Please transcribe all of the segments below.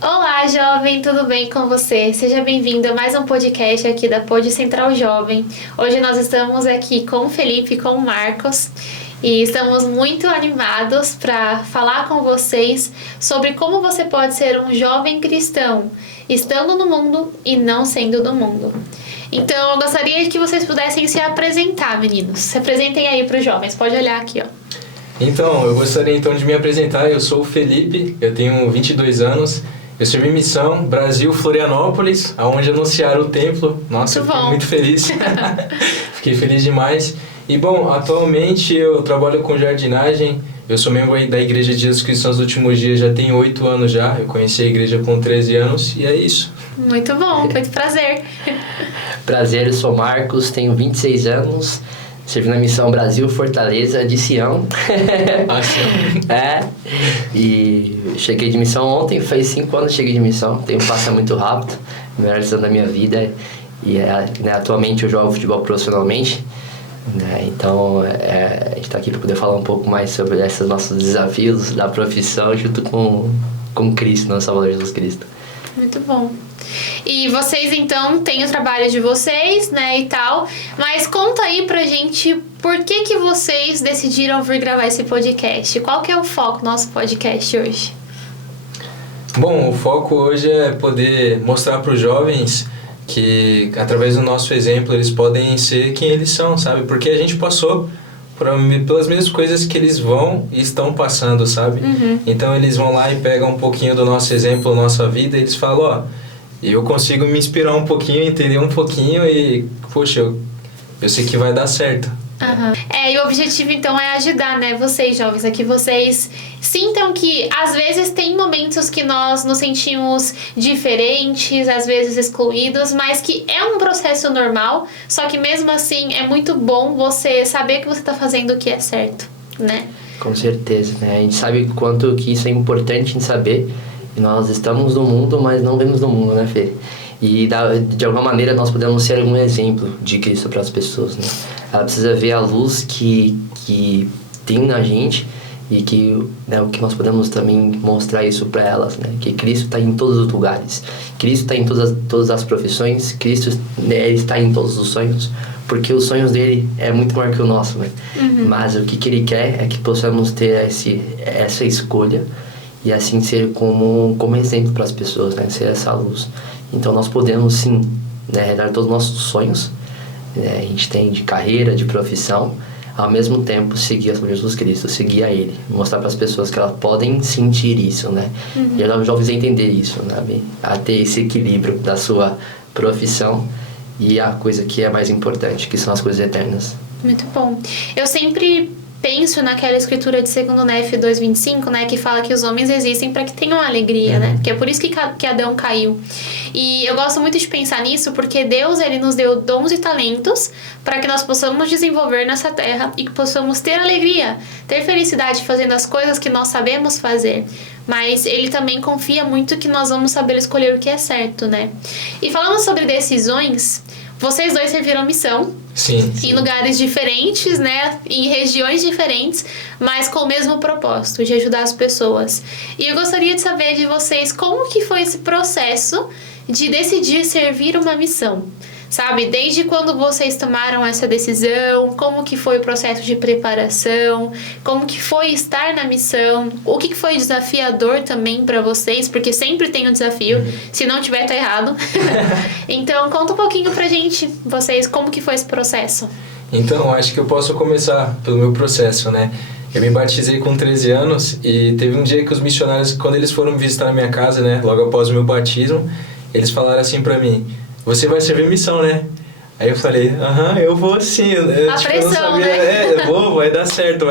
Olá, jovem, tudo bem com você? Seja bem-vindo a mais um podcast aqui da Pod Central Jovem. Hoje nós estamos aqui com o Felipe e com o Marcos e estamos muito animados para falar com vocês sobre como você pode ser um jovem cristão, estando no mundo e não sendo do mundo. Então, eu gostaria que vocês pudessem se apresentar, meninos. Se apresentem aí para os jovens, pode olhar aqui, ó. Então, eu gostaria então de me apresentar. Eu sou o Felipe, eu tenho 22 anos. Eu servi missão Brasil Florianópolis, onde anunciaram o templo. Nossa, eu fiquei muito feliz. Fiquei feliz demais. E bom, atualmente eu trabalho com jardinagem. Eu sou membro da Igreja de Jesus Cristo nos Últimos Dias, já tenho 8 anos já. Eu conheci a igreja com 13 anos e é isso. Muito bom, muito prazer. Prazer, eu sou Marcos, tenho 26 anos. Servi na missão Brasil Fortaleza de Sião. E cheguei de missão ontem, faz 5 anos que cheguei de missão. O tempo passa muito rápido, a melhor lição da minha vida. E atualmente eu jogo futebol profissionalmente. Então a gente está aqui para poder falar um pouco mais sobre esses nossos desafios da profissão junto com Cristo, nosso Salvador Jesus Cristo. Muito bom. E vocês, então, têm o trabalho de vocês, né, e tal. Mas conta aí pra gente por que vocês decidiram vir gravar esse podcast. Qual que é o foco do nosso podcast hoje? Bom, o foco hoje é poder mostrar para os jovens que, através do nosso exemplo, eles podem ser quem eles são, sabe? Porque a gente passou pelas mesmas coisas que eles vão e estão passando, sabe? Uhum. Então, eles vão lá e pegam um pouquinho do nosso exemplo, nossa vida, e eles falam, ó... eu consigo me inspirar um pouquinho, entender um pouquinho e, poxa, eu sei que vai dar certo. Uhum. E o objetivo, então, é ajudar, né, vocês, jovens, a que vocês sintam que, às vezes, tem momentos que nós nos sentimos diferentes, às vezes excluídos, mas que é um processo normal, só que, mesmo assim, é muito bom você saber que você está fazendo o que é certo, né? Com certeza, né? A gente sabe o quanto que isso é importante em saber. Nós estamos no mundo, mas não vemos no mundo, né, Fê? E de alguma maneira nós podemos ser um exemplo de Cristo para as pessoas, né? Ela precisa ver a luz que tem na gente e que, né, o que nós podemos também mostrar isso para elas, né? Que Cristo está em todos os lugares, Cristo está em todas as profissões, Cristo, né, ele está em todos os sonhos, porque os sonhos dele é muito maior que o nosso, né? Uhum. Mas o que ele quer é que possamos ter essa escolha e assim ser como exemplo para as pessoas, né? Ser essa luz. Então nós podemos sim, né, realizar todos os nossos sonhos, né? A gente tem de carreira, de profissão, ao mesmo tempo seguir a Jesus Cristo, seguir a Ele, mostrar para as pessoas que elas podem sentir isso, né? Uhum. E os jovens a entender isso, né? A ter esse equilíbrio da sua profissão e a coisa que é mais importante, que são as coisas eternas. Muito bom. Eu sempre penso naquela escritura de 2 Nef 2:25, né, que fala que os homens existem para que tenham alegria, né? Que é por isso que Adão caiu. E eu gosto muito de pensar nisso porque Deus, ele nos deu dons e talentos para que nós possamos desenvolver nessa terra e que possamos ter alegria, ter felicidade fazendo as coisas que nós sabemos fazer. Mas ele também confia muito que nós vamos saber escolher o que é certo, né? E falando sobre decisões, vocês dois serviram missão. Sim. Em lugares diferentes, né? Em regiões diferentes, mas com o mesmo propósito, de ajudar as pessoas. E eu gostaria de saber de vocês como que foi esse processo de decidir servir uma missão. Sabe, desde quando vocês tomaram essa decisão, como que foi o processo de preparação, como que foi estar na missão, o que foi desafiador também para vocês, porque sempre tem um desafio, se não tiver tá errado. Então, conta um pouquinho pra gente, vocês, como que foi esse processo. Então, acho que eu posso começar pelo meu processo, né? Eu me batizei com 13 anos e teve um dia que os missionários, quando eles foram me visitar na minha casa, né, logo após o meu batismo, eles falaram assim pra mim: você vai servir missão, né? Aí eu falei, eu vou sim. Eu não sabia, né? Eu vou, vai dar certo,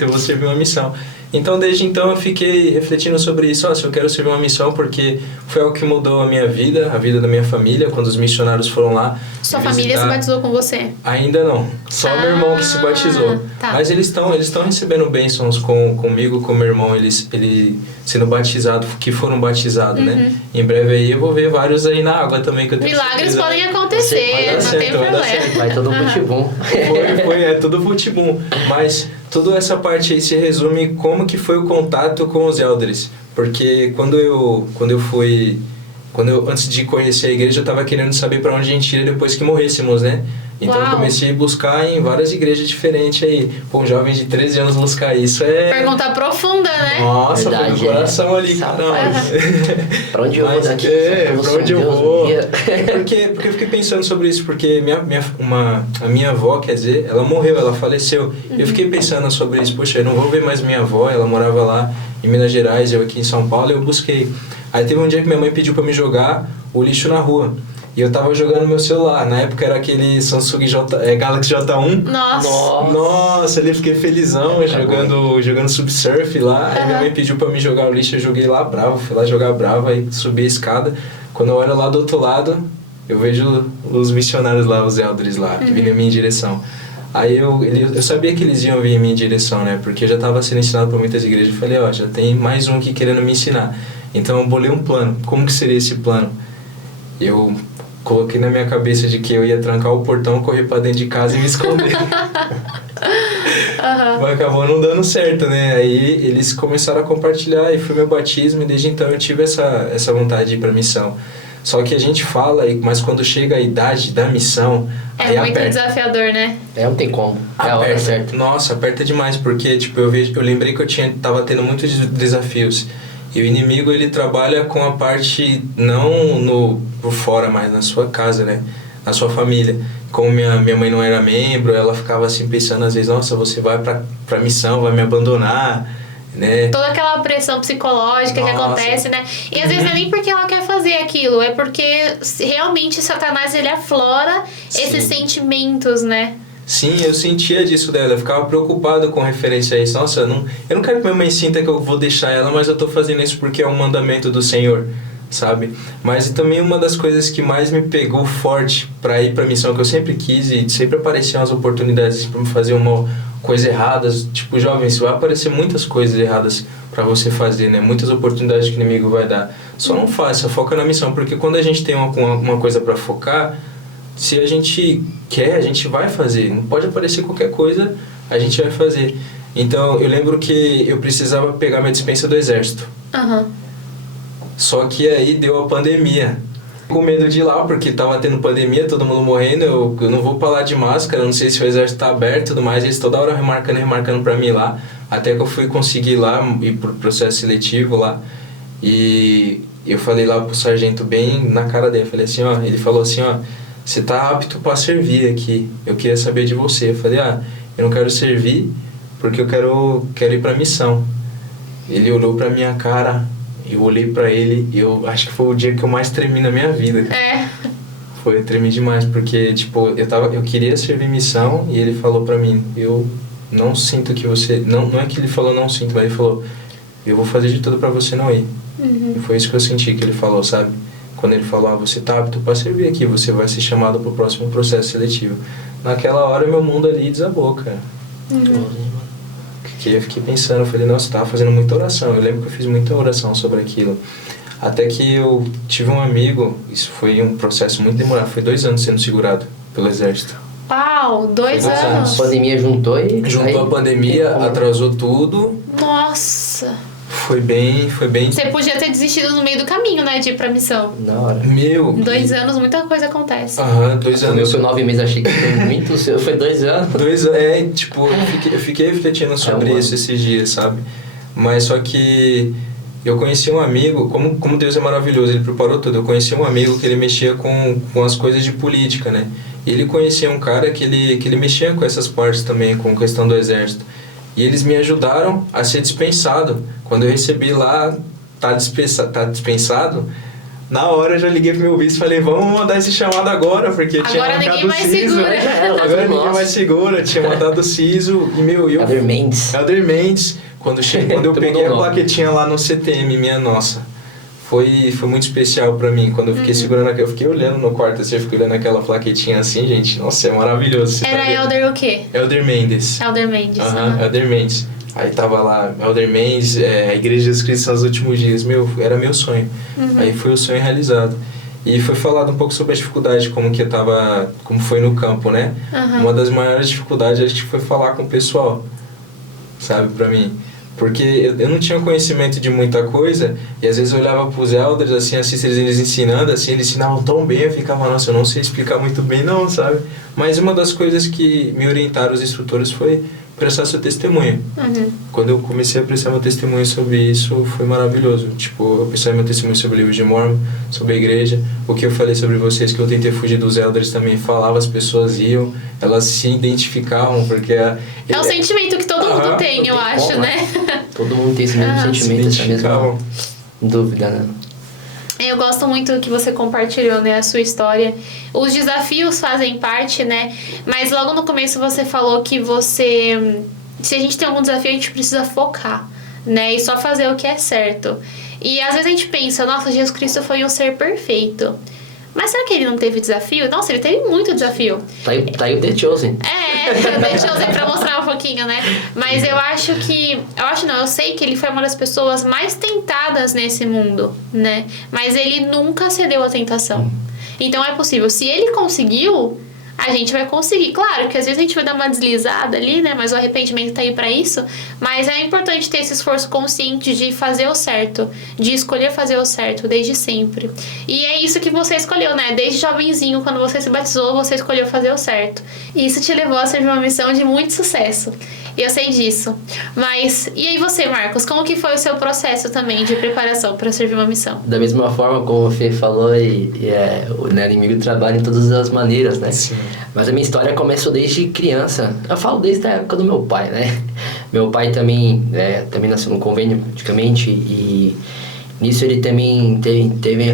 eu vou servir uma missão. Então, desde então, eu fiquei refletindo sobre isso. Se eu quero servir uma missão, porque foi algo que mudou a minha vida, a vida da minha família, quando os missionários foram lá. Sua família se batizou com você? Ainda não. Só meu irmão que se batizou. Tá. Mas eles estão recebendo bênçãos comigo, com meu irmão, ele sendo batizado, que foram batizados, né? Em breve aí eu vou ver vários aí na água também. Que eu tenho Milagres certeza, podem acontecer, não tem problema. Vai todo futebol. É tudo futebol. Mas toda essa parte aí se resume como que foi o contato com os elders. Porque antes de conhecer a igreja, eu estava querendo saber para onde a gente ia depois que morrêssemos, né? Então eu comecei a buscar em várias igrejas diferentes aí. Pô, um jovem de 13 anos buscar isso é... Pergunta profunda, né? Nossa, foi no coração ali, caramba. Pra onde eu vou daqui? Pra onde eu vou? Porque eu fiquei pensando sobre isso, porque a minha avó, quer dizer, ela morreu, ela faleceu. Eu fiquei pensando sobre isso, poxa, eu não vou ver mais minha avó, ela morava lá em Minas Gerais, eu aqui em São Paulo, e eu busquei. Aí teve um dia que minha mãe pediu pra me jogar o lixo na rua. E eu tava jogando meu celular. Na época era aquele Samsung Galaxy J1. Nossa, ali eu fiquei felizão jogando Subsurf lá. Aí minha mãe pediu pra me jogar o lixo, eu joguei lá bravo. Fui lá jogar bravo, aí subi a escada. Quando eu olho lá do outro lado, eu vejo os missionários lá, os elders lá, que vinham em minha direção. Aí eu sabia que eles iam vir em minha direção, né? Porque eu já tava sendo ensinado por muitas igrejas. Eu falei, já tem mais um aqui querendo me ensinar. Então eu bolei um plano. Como que seria esse plano? Eu coloquei na minha cabeça de que eu ia trancar o portão, correr pra dentro de casa e me esconder. Mas acabou não dando certo, né? Aí eles começaram a compartilhar e foi meu batismo, e desde então eu tive essa vontade de ir pra missão. Só que a gente fala, mas quando chega a idade da missão, aí muito desafiador, né? Não tem como. É a hora certa. Nossa, aperta demais, porque tipo, eu lembrei que tava tendo muitos desafios. E o inimigo, ele trabalha com a parte não por fora, mas na sua casa, né? Na sua família. Como minha mãe não era membro, ela ficava assim pensando às vezes, nossa, você vai pra missão, vai me abandonar, né? Toda aquela pressão psicológica que acontece, né? E às vezes não é nem porque ela quer fazer aquilo, é porque realmente Satanás, ele aflora esses sentimentos, né? Sim, eu sentia disso dela, eu ficava preocupado com referência a isso. Nossa, eu não quero que minha mãe sinta que eu vou deixar ela, mas eu tô fazendo isso porque é um mandamento do Senhor, sabe? Mas também uma das coisas que mais me pegou forte pra ir pra missão, que eu sempre quis, e sempre apareciam as oportunidades pra me fazer uma coisa errada. Tipo, jovens, vai aparecer muitas coisas erradas pra você fazer, né? Muitas oportunidades que o inimigo vai dar. Só não faça, foca na missão, porque quando a gente tem uma coisa pra focar, se a gente quer, a gente vai fazer. Não pode aparecer qualquer coisa, a gente vai fazer. Então, eu lembro que eu precisava pegar minha dispensa do exército. Só que aí deu a pandemia. Com medo de ir lá, porque tava tendo pandemia, todo mundo morrendo. Eu não vou pra lá de máscara, não sei se o exército tá aberto e tudo mais. Eles toda hora remarcando pra mim ir lá. Até que eu fui conseguir ir lá, ir pro processo seletivo lá. E eu falei lá pro sargento bem na cara dele. Falei assim, ele falou assim, você tá apto para servir aqui, eu queria saber de você. Eu falei, eu não quero servir porque eu quero ir pra missão. Ele olhou pra minha cara, eu olhei pra ele, e eu acho que foi o dia que eu mais tremi na minha vida. Eu tremi demais, porque tipo, eu queria servir missão, e ele falou pra mim, eu não sinto que você... Não é que ele falou não sinto, mas ele falou, eu vou fazer de tudo pra você não ir. E foi isso que eu senti que ele falou, sabe? Quando ele falou, você tá apto para servir aqui, você vai ser chamado pro próximo processo seletivo. Naquela hora, meu mundo ali desabou, cara. Eu fiquei pensando, eu falei, nossa, eu tava fazendo muita oração. Eu lembro que eu fiz muita oração sobre aquilo. Até que eu tive um amigo, isso foi um processo muito demorado, foi 2 anos sendo segurado pelo exército. Uau, 2 anos. A pandemia juntou a pandemia, atrasou tudo. Nossa. Foi bem... Você podia ter desistido no meio do caminho, né, de ir pra missão. Na hora. Em 2 anos, muita coisa acontece. 2 anos. Eu fui 9 meses, achei que foi muito, foi 2 anos. Eu fiquei refletindo sobre isso esses dias, sabe? Mas só que eu conheci um amigo, como Deus é maravilhoso, ele preparou tudo. Eu conheci um amigo que ele mexia com as coisas de política, né? E ele conhecia um cara que ele mexia com essas partes também, com questão do exército. E eles me ajudaram a ser dispensado. Quando eu recebi lá, tá dispensado, na hora eu já liguei pro meu bispo e falei, vamos mandar esse chamado agora, porque tinha marcado o SISO. Agora ninguém mais segura, tinha mandado o SISO. E Elder Mendes. Quando eu peguei a plaquetinha lá no CTM, minha nossa, foi muito especial pra mim. Quando eu fiquei segurando aquela, eu fiquei olhando no quarto, assim, eu fiquei olhando aquela plaquetinha assim, gente, nossa, é maravilhoso. Era Elder o quê? Elder Mendes. Elder Mendes. Elder Mendes. Aí tava lá, Elder Mendes, a Igreja de Jesus Cristo nos últimos dias. Era meu sonho. Aí foi o sonho realizado. E foi falado um pouco sobre a dificuldade, como foi no campo, né? Uma das maiores dificuldades, acho que foi falar com o pessoal, sabe, pra mim. Porque eu não tinha conhecimento de muita coisa, e às vezes eu olhava pros elders, assim, eles ensinando, assim, eles ensinavam tão bem, eu ficava, nossa, eu não sei explicar muito bem não, sabe? Mas uma das coisas que me orientaram os instrutores foi prestar seu testemunho. Quando eu comecei a prestar meu testemunho sobre isso, foi maravilhoso. Tipo, eu prestei meu testemunho sobre o livro de Mormon, sobre a igreja. O que eu falei sobre vocês, que eu tentei fugir dos elders também, falava, as pessoas iam, elas se identificavam, porque... É um sentimento que todo mundo tem, eu acho, né? Todo mundo tem esse mesmo sentimento, essa mesma dúvida, né? Eu gosto muito que você compartilhou, né, a sua história. Os desafios fazem parte, né? Mas logo no começo você falou que se a gente tem algum desafio, a gente precisa focar, né? E só fazer o que é certo. E às vezes a gente pensa, nossa, Jesus Cristo foi um ser perfeito. Mas será que ele não teve desafio? Nossa, ele teve muito desafio. Tá aí o The Chosen. The Chosen pra mostrar um pouquinho, né? Mas eu sei que ele foi uma das pessoas mais tentadas nesse mundo, né? Mas ele nunca cedeu à tentação. Então é possível. Se ele conseguiu, a gente vai conseguir. Claro que às vezes a gente vai dar uma deslizada ali, né? Mas o arrependimento tá aí pra isso. Mas é importante ter esse esforço consciente de fazer o certo, de escolher fazer o certo desde sempre. E é isso que você escolheu, né? Desde jovenzinho, quando você se batizou, você escolheu fazer o certo. E isso te levou a servir uma missão de muito sucesso. E eu sei disso. Mas, e aí você, Marcos? Como que foi o seu processo também de preparação para servir uma missão? Da mesma forma como o Fê falou, o inimigo trabalha em todas as maneiras, né? Sim. Mas a minha história começou desde criança. Eu falo desde a época do meu pai, né? Meu pai também nasceu no convênio, praticamente, e nisso ele também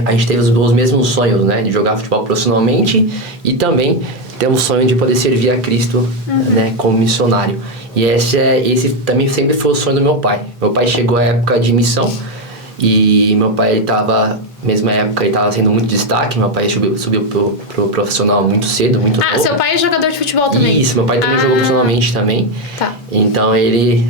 a gente teve os mesmos sonhos, né? De jogar futebol profissionalmente e também temos o sonho de poder servir a Cristo, né? Como missionário. E esse também sempre foi o sonho do meu pai. Meu pai chegou à época de missão e meu pai mesma época, ele estava sendo muito destaque. Meu pai subiu pro profissional muito cedo, muito novo. Seu pai é jogador de futebol também? Isso, meu pai também jogou profissionalmente também. Tá. Então ele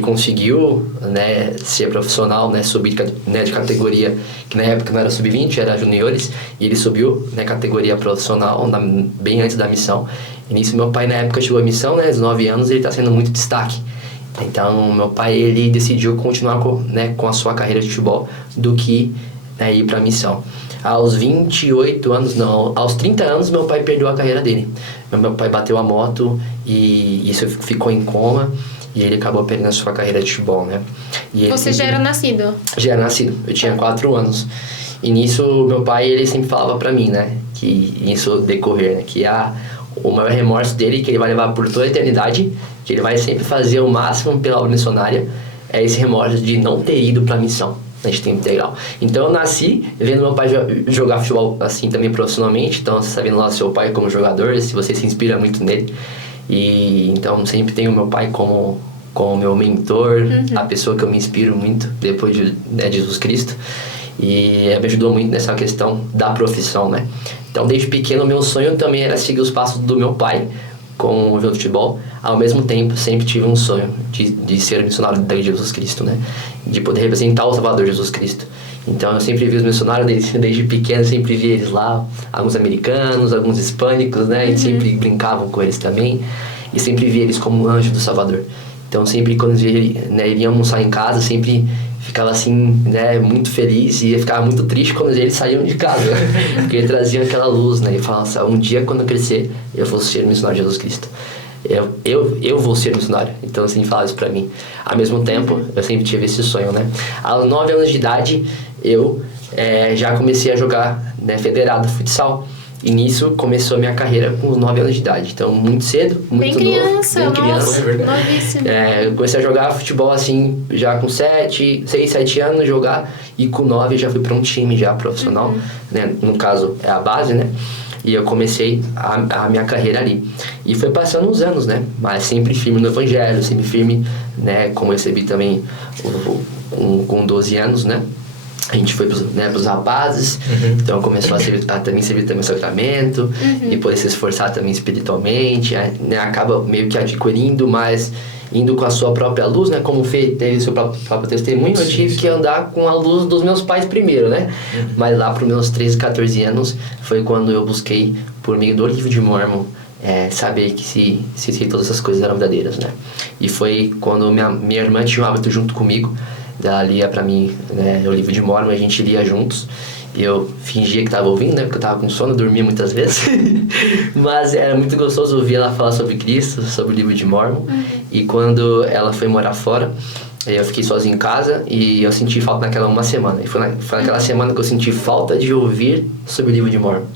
conseguiu, né, ser profissional, né, subir de categoria, que na época não era sub-20, era juniores, e ele subiu, né, categoria profissional bem antes da missão. E nisso meu pai na época chegou à missão, né, aos 9 anos, ele está sendo muito destaque. Então meu pai, ele decidiu continuar com a sua carreira de futebol do que, né, ir para a missão. Aos 28 anos, não, aos 30 anos meu pai perdeu a carreira dele. Meu pai bateu a moto e isso ficou em coma e ele acabou perdendo a sua carreira de futebol, né? Você já era nascido? Já era nascido, eu tinha 4 anos. E nisso meu pai, ele sempre falava pra mim, né, que isso decorrer, né, que o maior remorso dele, que ele vai levar por toda a eternidade, que ele vai sempre fazer o máximo pela obra missionária, é esse remorso de não ter ido pra missão. A gente tem integral. Então eu nasci vendo meu pai jogar futebol assim também profissionalmente. Então você sabendo lá seu pai como jogador, se você se inspira muito nele. E então sempre tenho meu pai como meu mentor, a pessoa que eu me inspiro muito depois de Jesus Cristo. E me ajudou muito nessa questão da profissão, né? Então desde pequeno meu sonho também era seguir os passos do meu pai com o futebol. Ao mesmo tempo sempre tive um sonho de ser missionário de Jesus Cristo, né? De poder representar o Salvador Jesus Cristo. Então eu sempre vi os missionários desde pequeno, sempre vi eles lá, alguns americanos, alguns hispânicos, né? E sempre brincavam com eles também. E sempre vi eles como um anjo do Salvador. Então sempre quando eles, né, iriam almoçar em casa, sempre ficava assim, né, muito feliz e ficava muito triste quando eles saíam de casa. Porque eles traziam aquela luz, né? E falavam assim, um dia quando eu crescer, eu vou ser missionário de Jesus Cristo. Eu vou ser missionário. Então assim, falava isso pra mim. Ao mesmo tempo, eu sempre tive esse sonho, né? Aos 9 anos de idade, eu já comecei a jogar, né, federado, futsal. E nisso começou a minha carreira com os 9 anos de idade. Então, muito cedo, muito bem novo. Criança, bem criança. Nossa, novíssimo. Eu comecei a jogar futebol assim, já com 6, 7 anos jogar. E com 9 já fui para um time já profissional, né? No caso, é a base, né? E eu comecei a minha carreira ali. E foi passando uns anos, né? Mas sempre firme no evangelho, sempre firme, né? Como eu recebi também com 12 anos, né? A gente foi pros rapazes, então começou a também servir também o sacramento, e poder se esforçar também espiritualmente, né? Acaba meio que adquirindo, mas indo com a sua própria luz, né? Como o Fê teve seu próprio testemunho, eu tive que andar com a luz dos meus pais primeiro, né? Mas lá para os meus 13, 14 anos foi quando eu busquei, por meio do livro de Mormon, saber que se todas essas coisas eram verdadeiras, né? E foi quando minha irmã tinha um hábito junto comigo, ela lia pra mim, né, o livro de Mormon, a gente lia juntos. E eu fingia que estava ouvindo, né? Porque eu estava com sono, dormia muitas vezes. Mas era muito gostoso ouvir ela falar sobre Cristo, sobre o livro de Mormon. E quando ela foi morar fora, eu fiquei sozinho em casa e eu senti falta naquela uma semana. E foi naquela semana que eu senti falta de ouvir sobre o livro de Mormon.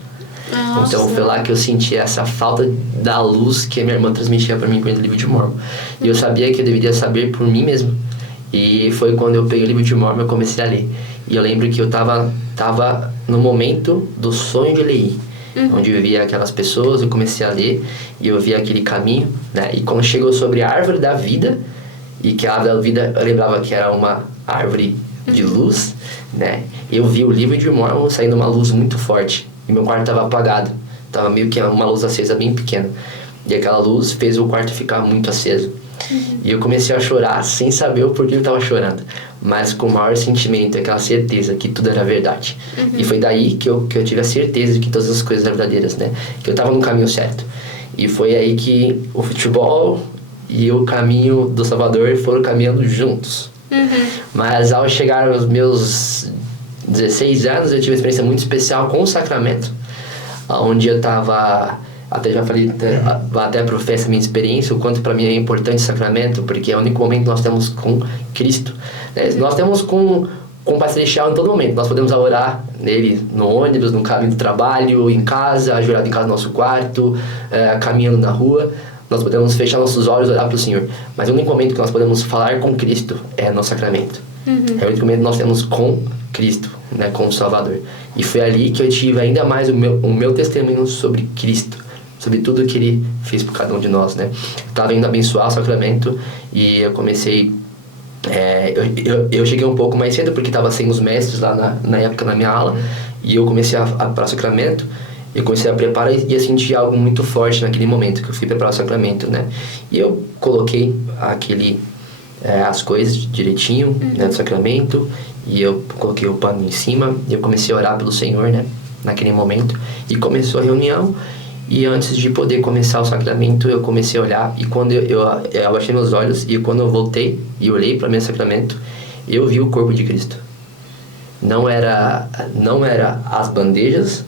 Nossa. Então foi lá que eu senti essa falta da luz que a minha irmã transmitia para mim com o livro de Mormon. E eu sabia que eu deveria saber por mim mesmo. E foi quando eu peguei o livro de Mormon e eu comecei a ler. E eu lembro que eu tava no momento do sonho de Lehi, onde eu via aquelas pessoas, eu comecei a ler e eu via aquele caminho, né? E quando chegou sobre a árvore da vida, e que a árvore da vida eu lembrava que era uma árvore de luz, né? Eu vi o livro de Mormon saindo uma luz muito forte e meu quarto estava apagado, tava meio que uma luz acesa bem pequena. E aquela luz fez o quarto ficar muito aceso. E eu comecei a chorar sem saber o porquê eu estava chorando, mas com o maior sentimento, aquela certeza que tudo era verdade. E foi daí que eu tive a certeza de que todas as coisas eram verdadeiras, né? Que eu estava no caminho certo. E foi aí que o futebol e o caminho do Salvador foram caminhando juntos. Mas ao chegar aos meus 16 anos, eu tive uma experiência muito especial com o sacramento, onde eu estava... Até já falei, até professo a minha experiência, o quanto para mim é importante o sacramento, porque é o único momento que nós temos com Cristo. Né? Nós temos com o Pai Celestial em todo momento. Nós podemos orar nele no ônibus, no caminho do trabalho, em casa, ajoelhado em casa no nosso quarto, caminhando na rua. Nós podemos fechar nossos olhos e orar para o Senhor. Mas o único momento que nós podemos falar com Cristo é no sacramento. É o único momento que nós temos com Cristo, né? Com o Salvador. E foi ali que eu tive ainda mais o meu testemunho sobre Cristo, sobre tudo que Ele fez por cada um de nós, né? Estava indo abençoar o sacramento e eu comecei... eu cheguei um pouco mais cedo porque estava sem os mestres lá na época na minha aula, e eu comecei para o sacramento. Eu comecei a preparar e eu senti algo muito forte naquele momento que eu fui preparar o sacramento, né? E eu coloquei as coisas direitinho, né, do sacramento, e eu coloquei o pano em cima e eu comecei a orar pelo Senhor, né? Naquele momento. E começou a reunião. E antes de poder começar o sacramento, eu comecei a olhar, e quando eu abaixei meus olhos, e quando eu voltei e olhei para o meu sacramento, eu vi o corpo de Cristo. Não era as bandejas,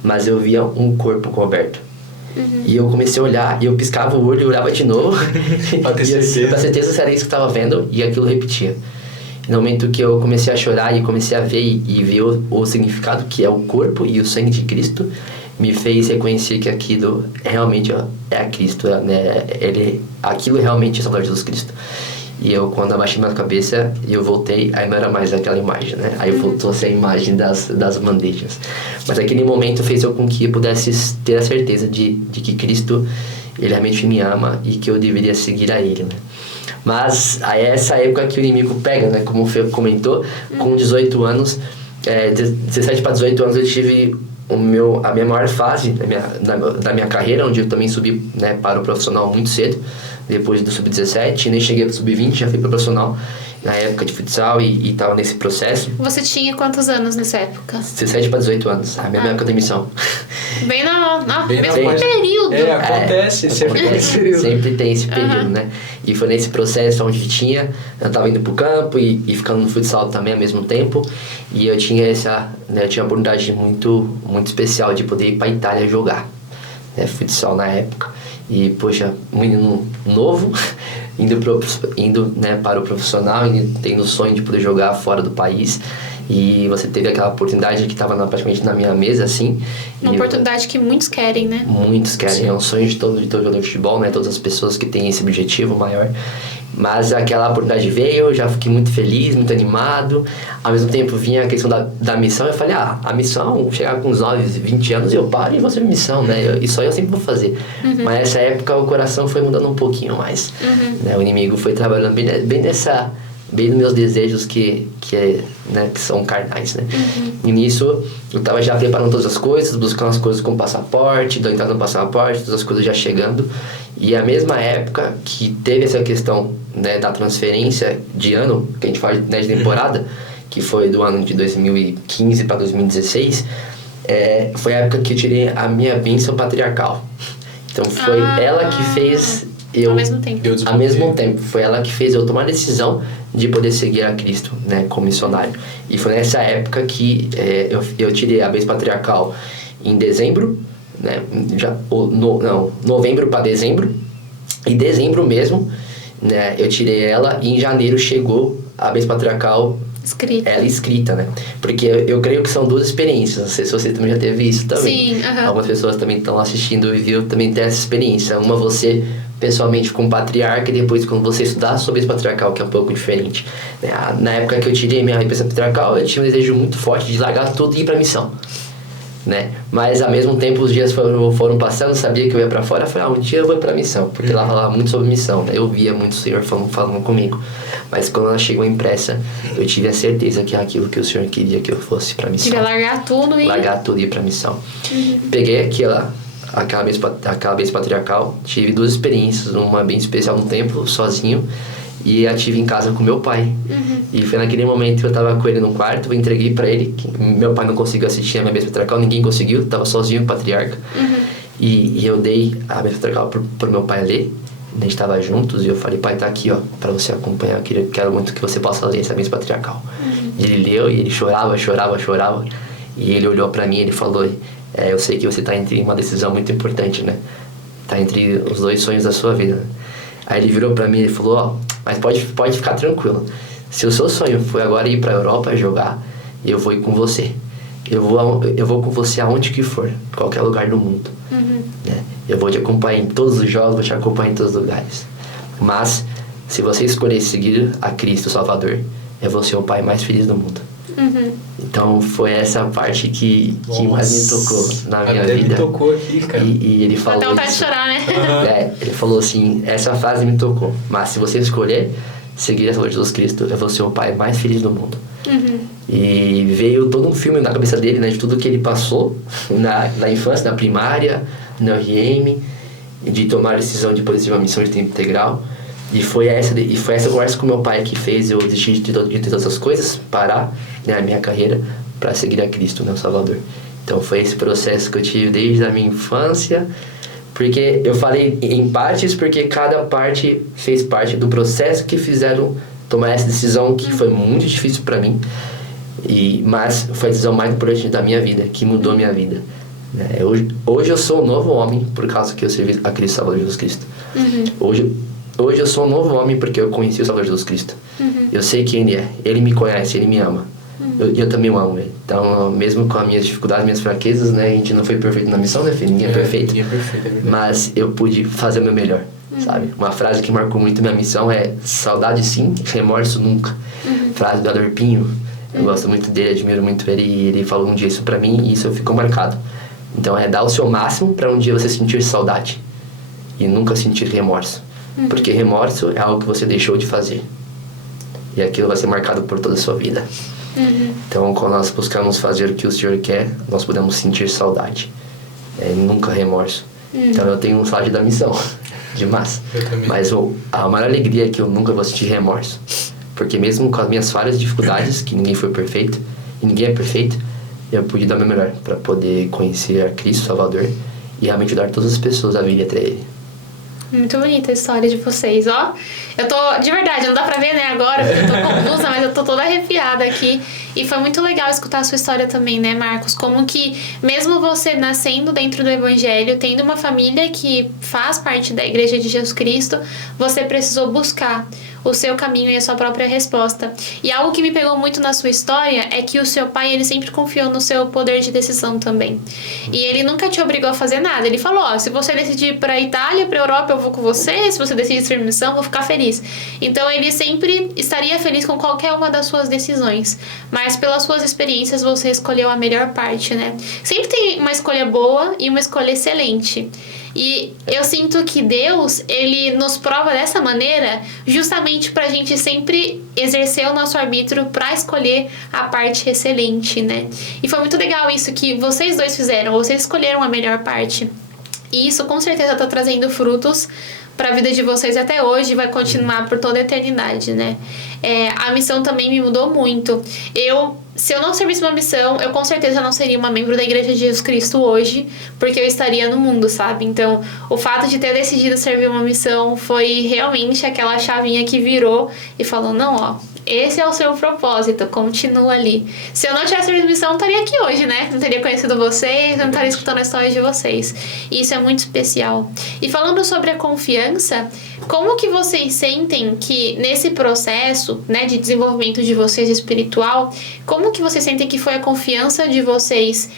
mas eu via um corpo coberto. E eu comecei a olhar, e eu piscava o olho e olhava de novo, Pra ter certeza. pra certeza se era isso que eu estava vendo, e aquilo repetia. No momento que eu comecei a chorar e comecei a ver e ver o significado que é o corpo e o sangue de Cristo, me fez reconhecer que aquilo realmente é a Cristo, né? Aquilo realmente é Salvador Jesus Cristo. E eu, quando abaixei minha cabeça, eu voltei, aí não era mais aquela imagem, né? Aí voltou-se a imagem das bandejas. Mas aquele momento fez com que eu pudesse ter a certeza de que Cristo, Ele realmente me ama e que eu deveria seguir a Ele, né? Mas aí é essa época que o inimigo pega, né? Como o Fê comentou, com 18 anos, 17 para 18 anos eu tive a minha maior fase da minha carreira, onde eu também subi, né, para o profissional muito cedo, depois do sub-17, nem cheguei para o sub-20, já fui para o profissional na época de futsal e estava nesse processo. Você tinha quantos anos nessa época? 17 para 18 anos, a minha época de missão. Bem na Bem mesmo na- período. Acontece, sempre tem esse período. Sempre tem esse período, né? E foi nesse processo onde eu tava indo pro campo e ficando no futsal também ao mesmo tempo. E eu tinha eu tinha uma oportunidade muito, muito especial de poder ir pra Itália jogar, né, futsal na época. E, poxa, um menino novo, indo né, para o profissional, tendo o sonho de poder jogar fora do país. E você teve aquela oportunidade que estava praticamente na minha mesa, assim. Uma oportunidade que muitos querem, né? Muitos querem, é um sonho de todo jogador de futebol, né? Todas as pessoas que têm esse objetivo maior. Mas aquela oportunidade veio, eu já fiquei muito feliz, muito animado. Ao mesmo tempo vinha a questão da missão, eu falei, a missão, chegar com uns 9, 20 anos, eu paro e vou ser missão, né? Isso aí eu sempre vou fazer. Mas nessa época o coração foi mudando um pouquinho mais. Né? O inimigo foi trabalhando bem nos meus desejos que são carnais, né? E nisso eu tava já preparando todas as coisas, buscando as coisas com passaporte, dando entrada no passaporte, todas as coisas já chegando. E a mesma época que teve essa questão, né, da transferência de ano, que a gente fala, né, de temporada, que foi do ano de 2015 para 2016, foi a época que eu tirei a minha bênção patriarcal, Então foi ela que fez eu... Ao mesmo tempo. Ao mesmo tempo. Foi ela que fez eu tomar a decisão de poder seguir a Cristo, né, como missionário. E foi nessa época que eu tirei a bênção patriarcal em dezembro, né, novembro para dezembro. Em dezembro mesmo, né, eu tirei ela e em janeiro chegou a bênção patriarcal ela escrita, né? Porque eu creio que são duas experiências. Não sei se você também já teve isso também. Sim, Algumas pessoas também estão assistindo e viu também ter essa experiência. Uma você pessoalmente com o patriarca e depois quando você estudar sobre esse patriarcal, que é um pouco diferente. Na época que eu tirei minha bênção patriarcal, eu tinha um desejo muito forte de largar tudo e ir pra missão, né? Mas ao mesmo tempo os dias foram passando, sabia que eu ia pra fora, eu falei, um dia eu vou pra missão, porque lá falava muito sobre missão, né? Eu via muito o Senhor falando comigo, mas quando ela chegou impressa, eu tive a certeza que é aquilo que o Senhor queria que eu fosse pra missão. Queria largar tudo e ir pra missão. Peguei aquela bênção patriarcal, tive duas experiências, uma bem especial no templo, sozinho, e a tive em casa com meu pai. E foi naquele momento que eu tava com ele no quarto, eu entreguei pra ele, que meu pai não conseguiu assistir a minha bênção patriarcal, ninguém conseguiu, tava sozinho, patriarca. E eu dei a bênção patriarcal pro meu pai ler, a gente tava juntos, e eu falei, pai, tá aqui, ó, pra você acompanhar, quero muito que você possa ler essa bênção patriarcal. E ele leu, e ele chorava, e ele olhou pra mim e ele falou, eu sei que você tá entre uma decisão muito importante, né? Tá entre os dois sonhos da sua vida, né? Aí ele virou pra mim e falou, mas pode ficar tranquilo. Se o seu sonho foi agora ir pra Europa jogar, eu vou ir com você. Eu vou com você aonde que for, qualquer lugar do mundo. Né? Eu vou te acompanhar em todos os jogos, vou te acompanhar em todos os lugares. Mas, se você escolher seguir a Cristo Salvador, eu vou ser o pai mais feliz do mundo. Então foi essa parte que mais me tocou na minha vida. Me tocou aqui, cara. E ele falou. Até vontade de chorar, né? Ele falou assim: essa frase me tocou. Mas se você escolher seguir a Salvador Jesus Cristo, eu vou ser o pai mais feliz do mundo. E veio todo um filme na cabeça dele, né? De tudo que ele passou na infância, na primária, no RM, de tomar a decisão de poder ser uma missão de tempo integral. E foi essa conversa com meu pai que fez eu desistir de todas essas coisas, parar, né, a minha carreira para seguir a Cristo, né, o Salvador. Então foi esse processo que eu tive desde a minha infância, porque eu falei em partes, porque cada parte fez parte do processo que fizeram tomar essa decisão, que foi muito difícil para mim, mas foi a decisão mais importante da minha vida, que mudou a minha vida. Hoje eu sou um novo homem por causa que eu servi a Cristo Salvador Jesus Cristo. Hoje eu sou um novo homem porque eu conheci o Salvador Jesus Cristo. Eu sei quem Ele é. Ele me conhece, Ele me ama. Eu também o amo Ele. Então, mesmo com as minhas dificuldades, minhas fraquezas, né? A gente não foi perfeito na missão, né, filho? Ninguém é perfeito. Ninguém é perfeito, é verdade. Mas eu pude fazer o meu melhor, sabe? Uma frase que marcou muito minha missão é: saudade sim, remorso nunca. Frase do Ador Pinho. Eu gosto muito dele, admiro muito ele. E ele falou um dia isso pra mim e isso ficou marcado. Então, é dar o seu máximo pra um dia você sentir saudade e nunca sentir remorso. Porque remorso é algo que você deixou de fazer. E aquilo vai ser marcado por toda a sua vida. Então, quando nós buscamos fazer o que o Senhor quer, nós podemos sentir saudade. Nunca remorso. Então, eu tenho um saudade da missão. Demais. Eu também. Mas a maior alegria é que eu nunca vou sentir remorso. Porque mesmo com as minhas falhas e dificuldades, que ninguém foi perfeito, e ninguém é perfeito, eu pude dar o meu melhor para poder conhecer a Cristo Salvador e realmente dar todas as pessoas a virem até Ele. Muito bonita a história de vocês, ó. Eu tô, de verdade, não dá pra ver, né, agora, porque eu tô confusa, mas eu tô toda arrepiada aqui. E foi muito legal escutar a sua história também, né, Marcos? Como que, mesmo você nascendo dentro do Evangelho, tendo uma família que faz parte da Igreja de Jesus Cristo, você precisou buscar o seu caminho e a sua própria resposta. E algo que me pegou muito na sua história é que o seu pai, ele sempre confiou no seu poder de decisão também. E ele nunca te obrigou a fazer nada. Ele falou, ó, se você decidir ir pra Itália, pra Europa, eu vou com você. Se você decidir ser missão, eu vou ficar feliz. Então, ele sempre estaria feliz com qualquer uma das suas decisões. Mas pelas suas experiências, você escolheu a melhor parte, né? Sempre tem uma escolha boa e uma escolha excelente. E eu sinto que Deus, ele nos prova dessa maneira justamente pra gente sempre exercer o nosso arbítrio pra escolher a parte excelente, né? E foi muito legal isso que vocês dois fizeram, vocês escolheram a melhor parte. E isso com certeza tá trazendo frutos pra vida de vocês até hoje e vai continuar por toda a eternidade, né? A missão também me mudou muito. Eu se eu não servisse uma missão, eu com certeza não seria uma membro da Igreja de Jesus Cristo hoje, porque eu estaria no mundo, sabe? Então, o fato de ter decidido servir uma missão foi realmente aquela chavinha que virou e falou, não, ó, esse é o seu propósito, continua ali. Se eu não tivesse servido missão, eu não estaria aqui hoje, né? Não teria conhecido vocês, não estaria escutando a história de vocês. E isso é muito especial. E falando sobre a confiança, como que vocês sentem que nesse processo, né, de desenvolvimento de vocês espiritual, como que vocês sentem que foi a confiança de vocês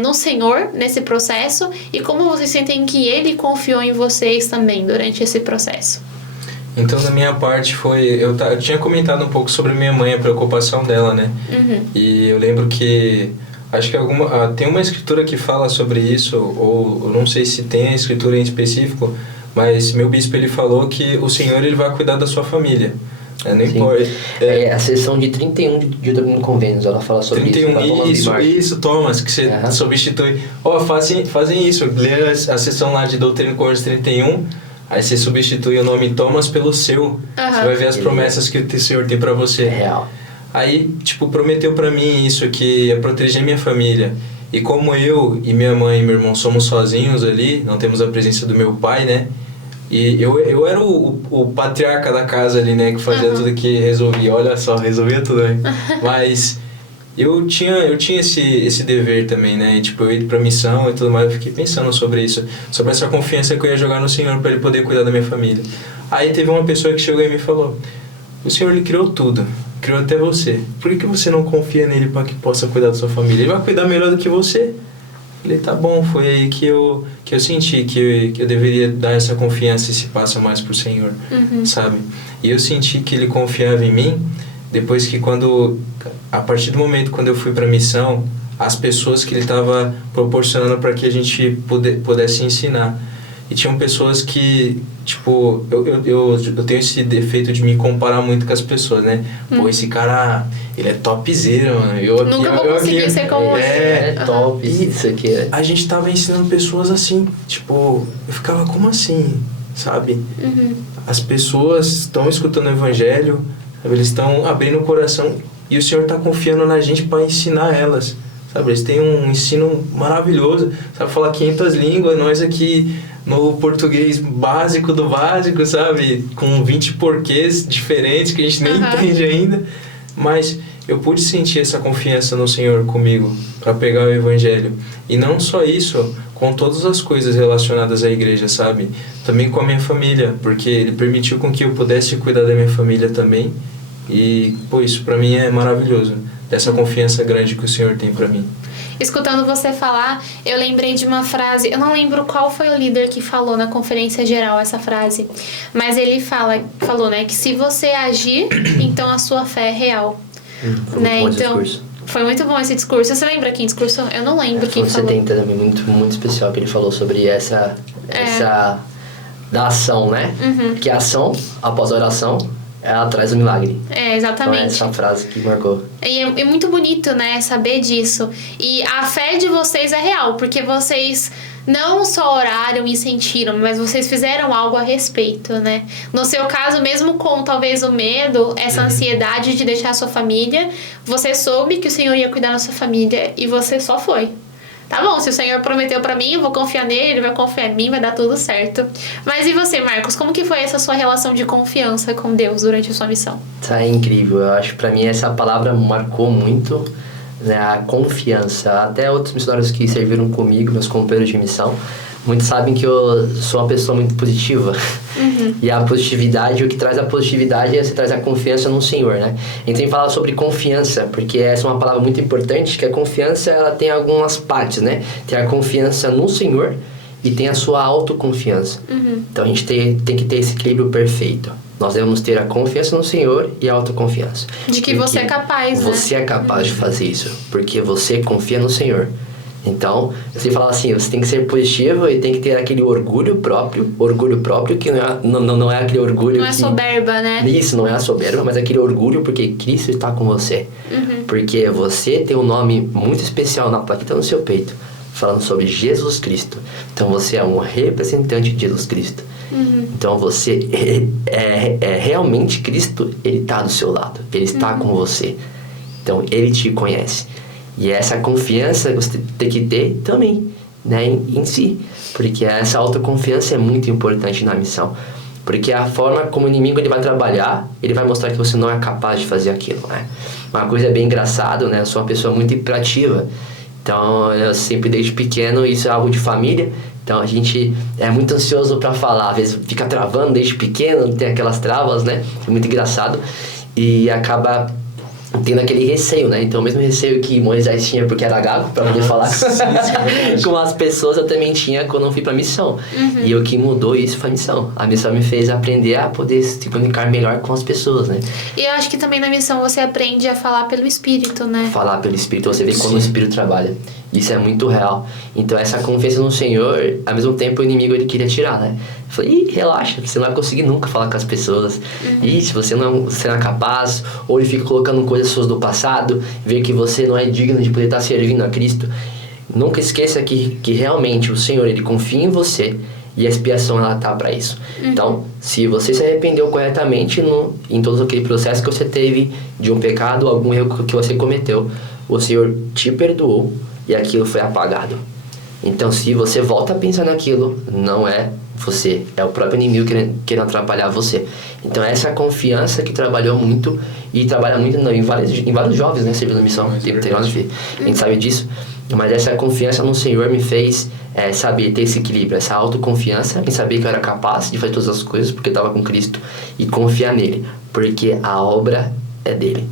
no Senhor nesse processo e como vocês sentem que Ele confiou em vocês também durante esse processo? Então, da minha parte, eu tinha comentado um pouco sobre minha mãe, a preocupação dela, né? E eu lembro que, acho que tem uma escritura que fala sobre isso, ou eu não sei se tem a escritura em específico, mas meu bispo, ele falou que o Senhor, ele vai cuidar da sua família. Não importa. A sessão de 31 de Doutrina e Convênios, ela fala sobre 31, isso. Thomas, que você substitui. Fazem isso, lê a sessão lá de Doutrina e Convênios 31, aí você substitui o nome Thomas pelo seu. Você vai ver as promessas que o Senhor tem pra você. Real. Aí, prometeu pra mim isso, que ia proteger minha família. E como eu e minha mãe e meu irmão somos sozinhos ali, não temos a presença do meu pai, né? E eu era o patriarca da casa ali, né? Que fazia tudo, que resolvia. Olha só, resolvia tudo, né? Mas eu tinha esse dever também, né? E, eu ir pra missão e tudo mais. Eu fiquei pensando sobre isso. Sobre essa confiança que eu ia jogar no Senhor pra Ele poder cuidar da minha família. Aí teve uma pessoa que chegou e me falou: o Senhor, Ele criou tudo. Criou até você. Por que você não confia nele para que possa cuidar da sua família? Ele vai cuidar melhor do que você. Falei, tá bom, foi aí que eu senti que eu deveria dar essa confiança e se passa mais pro Senhor, sabe? E eu senti que Ele confiava em mim depois que a partir do momento quando eu fui pra missão, as pessoas que Ele estava proporcionando para que a gente pudesse ensinar. E tinham pessoas que, eu tenho esse defeito de me comparar muito com as pessoas, né? Pô, esse cara, ele é topzera, mano. Nunca vou conseguir ser como você. É top, isso aqui é. A gente tava ensinando pessoas assim, eu ficava, como assim, sabe? As pessoas estão escutando o evangelho, sabe? Eles estão abrindo o coração e o Senhor tá confiando na gente para ensinar elas, sabe? Eles têm um ensino maravilhoso, sabe? Falar 500 línguas, nós aqui no português básico do básico, sabe? Com 20 porquês diferentes que a gente nem entende ainda. Mas eu pude sentir essa confiança no Senhor comigo para pegar o Evangelho. E não só isso, com todas as coisas relacionadas à igreja, sabe? Também com a minha família, porque Ele permitiu com que eu pudesse cuidar da minha família também. E, isso para mim é maravilhoso. Dessa confiança grande que o Senhor tem para mim. Escutando você falar, eu lembrei de uma frase, eu não lembro qual foi o líder que falou na conferência geral essa frase, mas ele falou, né, que se você agir, então a sua fé é real. Né? Então, foi muito bom esse discurso. Você lembra quem discursou? Eu não lembro quem falou. 70 também, muito, muito especial, que ele falou sobre essa da ação, né? Que a ação, após a oração, ela traz o milagre. Exatamente. Então, essa frase que marcou. E é muito bonito, né, saber disso. E a fé de vocês é real, porque vocês não só oraram e sentiram, mas vocês fizeram algo a respeito, né? No seu caso, mesmo com talvez o medo, essa ansiedade de deixar a sua família, você soube que o Senhor ia cuidar da sua família e você só foi. Tá bom, se o Senhor prometeu pra mim, eu vou confiar nele, Ele vai confiar em mim, vai dar tudo certo. Mas e você, Marcos? Como que foi essa sua relação de confiança com Deus durante a sua missão? É incrível. Eu acho que pra mim essa palavra marcou muito, né, a confiança. Até outros missionários que serviram comigo, meus companheiros de missão, muitos sabem que eu sou uma pessoa muito positiva. E a positividade, o que traz a positividade é você traz a confiança no Senhor, né? Então, a gente fala sobre confiança, porque essa é uma palavra muito importante, que a confiança, ela tem algumas partes, né? Tem a confiança no Senhor e tem a sua autoconfiança. Então, a gente tem que ter esse equilíbrio perfeito. Nós devemos ter a confiança no Senhor e a autoconfiança. De que você é capaz, né? Você é capaz de fazer isso, porque você confia no Senhor. Então, você fala assim, você tem que ser positivo e tem que ter aquele orgulho próprio que não é aquele orgulho não é soberba, né? Isso, não é a soberba, mas aquele orgulho porque Cristo está com você. Porque você tem um nome muito especial na plaqueta no seu peito, falando sobre Jesus Cristo. Então, você é um representante de Jesus Cristo. Então, você realmente Cristo, Ele está do seu lado, Ele está com você. Então, Ele te conhece. E essa confiança você tem que ter também, né, em si. Porque essa autoconfiança é muito importante na missão. Porque a forma como o inimigo ele vai trabalhar, ele vai mostrar que você não é capaz de fazer aquilo, né? Uma coisa bem engraçada, né? Eu sou uma pessoa muito hiperativa. Então, eu sempre desde pequeno, isso é algo de família. Então, a gente é muito ansioso para falar. Às vezes fica travando desde pequeno, tem aquelas travas, né? É muito engraçado. E acaba tendo aquele receio, né? Então, o mesmo receio que Moisés tinha porque era gago, para poder falar com as pessoas, eu também tinha quando eu fui pra missão. E o que mudou isso foi a missão. A missão me fez aprender a poder se comunicar melhor com as pessoas, né? E eu acho que também na missão você aprende a falar pelo Espírito, né? Falar pelo Espírito, você vê como o Espírito trabalha. Isso é muito real. Então, essa confiança no Senhor, ao mesmo tempo, o inimigo ele queria tirar, né? Eu falei, relaxa, você não vai conseguir nunca falar com as pessoas. E se você não é capaz, ou ele fica colocando coisas suas do passado, ver que você não é digno de poder estar servindo a Cristo. Nunca esqueça que realmente o Senhor, ele confia em você e a expiação, ela tá para isso. Então, se você se arrependeu corretamente em todo aquele processo que você teve de um pecado, algum erro que você cometeu, o Senhor te perdoou e aquilo foi apagado. Então, se você volta a pensar naquilo, não é você, é o próprio inimigo querendo atrapalhar você. Então, essa confiança que trabalhou muito e trabalha muito em vários jovens, né, servindo missão. A gente sabe disso. Mas essa confiança no Senhor me fez saber ter esse equilíbrio, essa autoconfiança em saber que eu era capaz de fazer todas as coisas porque eu estava com Cristo e confiar nele, porque a obra é dele.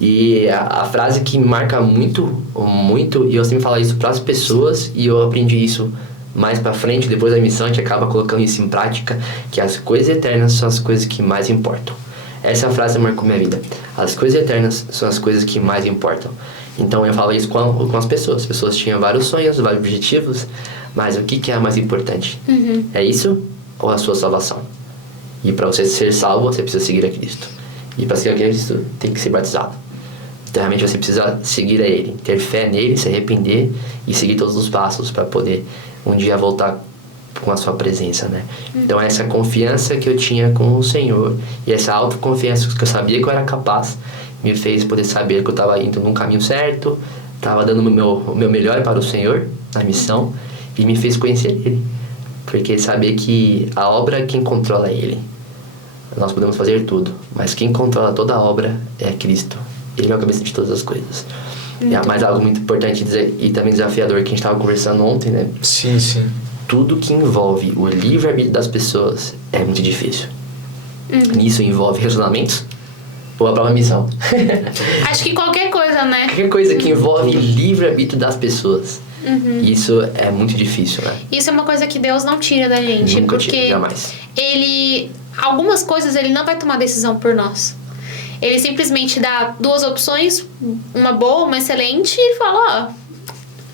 E a frase que me marca muito, e eu sempre falo isso para as pessoas, e eu aprendi isso mais pra frente, depois da missão, a gente acaba colocando isso em prática, que as coisas eternas são as coisas que mais importam. Essa frase marcou minha vida. As coisas eternas são as coisas que mais importam. Então eu falo isso com as pessoas. As pessoas tinham vários sonhos, vários objetivos, mas o que é mais importante? É isso ou a sua salvação? E para você ser salvo, você precisa seguir a Cristo. E para seguir a Cristo, tem que ser batizado. Então realmente você precisa seguir a Ele, ter fé nele, se arrepender e seguir todos os passos para poder um dia voltar com a sua presença, né? Então essa confiança que eu tinha com o Senhor e essa autoconfiança que eu sabia que eu era capaz me fez poder saber que eu estava indo num caminho certo, estava dando o meu melhor para o Senhor na missão e me fez conhecer Ele, porque saber que a obra quem controla é Ele. Nós podemos fazer tudo, mas quem controla toda a obra é Cristo. Ele é o cabeça de todas as coisas. E mais algo muito importante dizer, e também desafiador que a gente estava conversando ontem, né? Sim. Tudo que envolve o livre-arbítrio das pessoas é muito difícil. Isso envolve relacionamentos ou a própria missão. Acho que qualquer coisa, né? Qualquer coisa que envolve livre-arbítrio das pessoas. Isso é muito difícil, né? Isso é uma coisa que Deus não tira da gente. Nunca porque tira, jamais. Algumas coisas ele não vai tomar decisão por nós. Ele simplesmente dá duas opções, uma boa, uma excelente, e fala,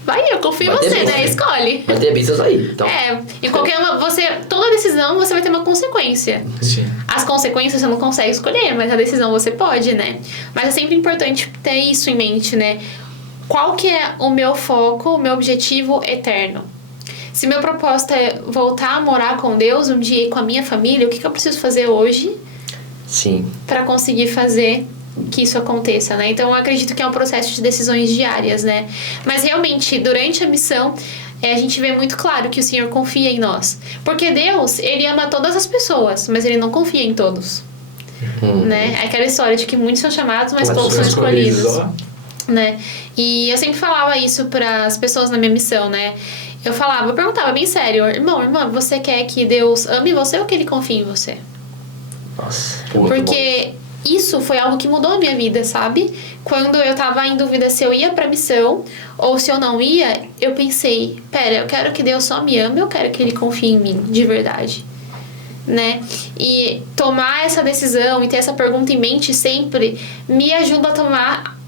vai, eu confio em você, né? Escolhe. Vai ter bênçãos aí. Então. Em qualquer uma, toda decisão você vai ter uma consequência. Sim. As consequências você não consegue escolher, mas a decisão você pode, né? Mas é sempre importante ter isso em mente, né? Qual que é o meu foco, o meu objetivo eterno? Se meu propósito é voltar a morar com Deus um dia e com a minha família, o que eu preciso fazer hoje? Sim. Para conseguir fazer que isso aconteça, né? Então eu acredito que é um processo de decisões diárias, né? Mas realmente, durante a missão, a gente vê muito claro que o Senhor confia em nós. Porque Deus, Ele ama todas as pessoas, mas Ele não confia em todos. Né? É aquela história de que muitos são chamados, mas poucos são escolhidos. Né? E eu sempre falava isso para as pessoas na minha missão, né? Eu perguntava bem sério, irmã, você quer que Deus ame você ou que Ele confie em você? Nossa, porque isso foi algo que mudou a minha vida, sabe? Quando eu tava em dúvida se eu ia pra missão ou se eu não ia, eu pensei, eu quero que Deus só me ame, eu quero que Ele confie em mim, de verdade, né? E tomar essa decisão e ter essa pergunta em mente sempre me ajuda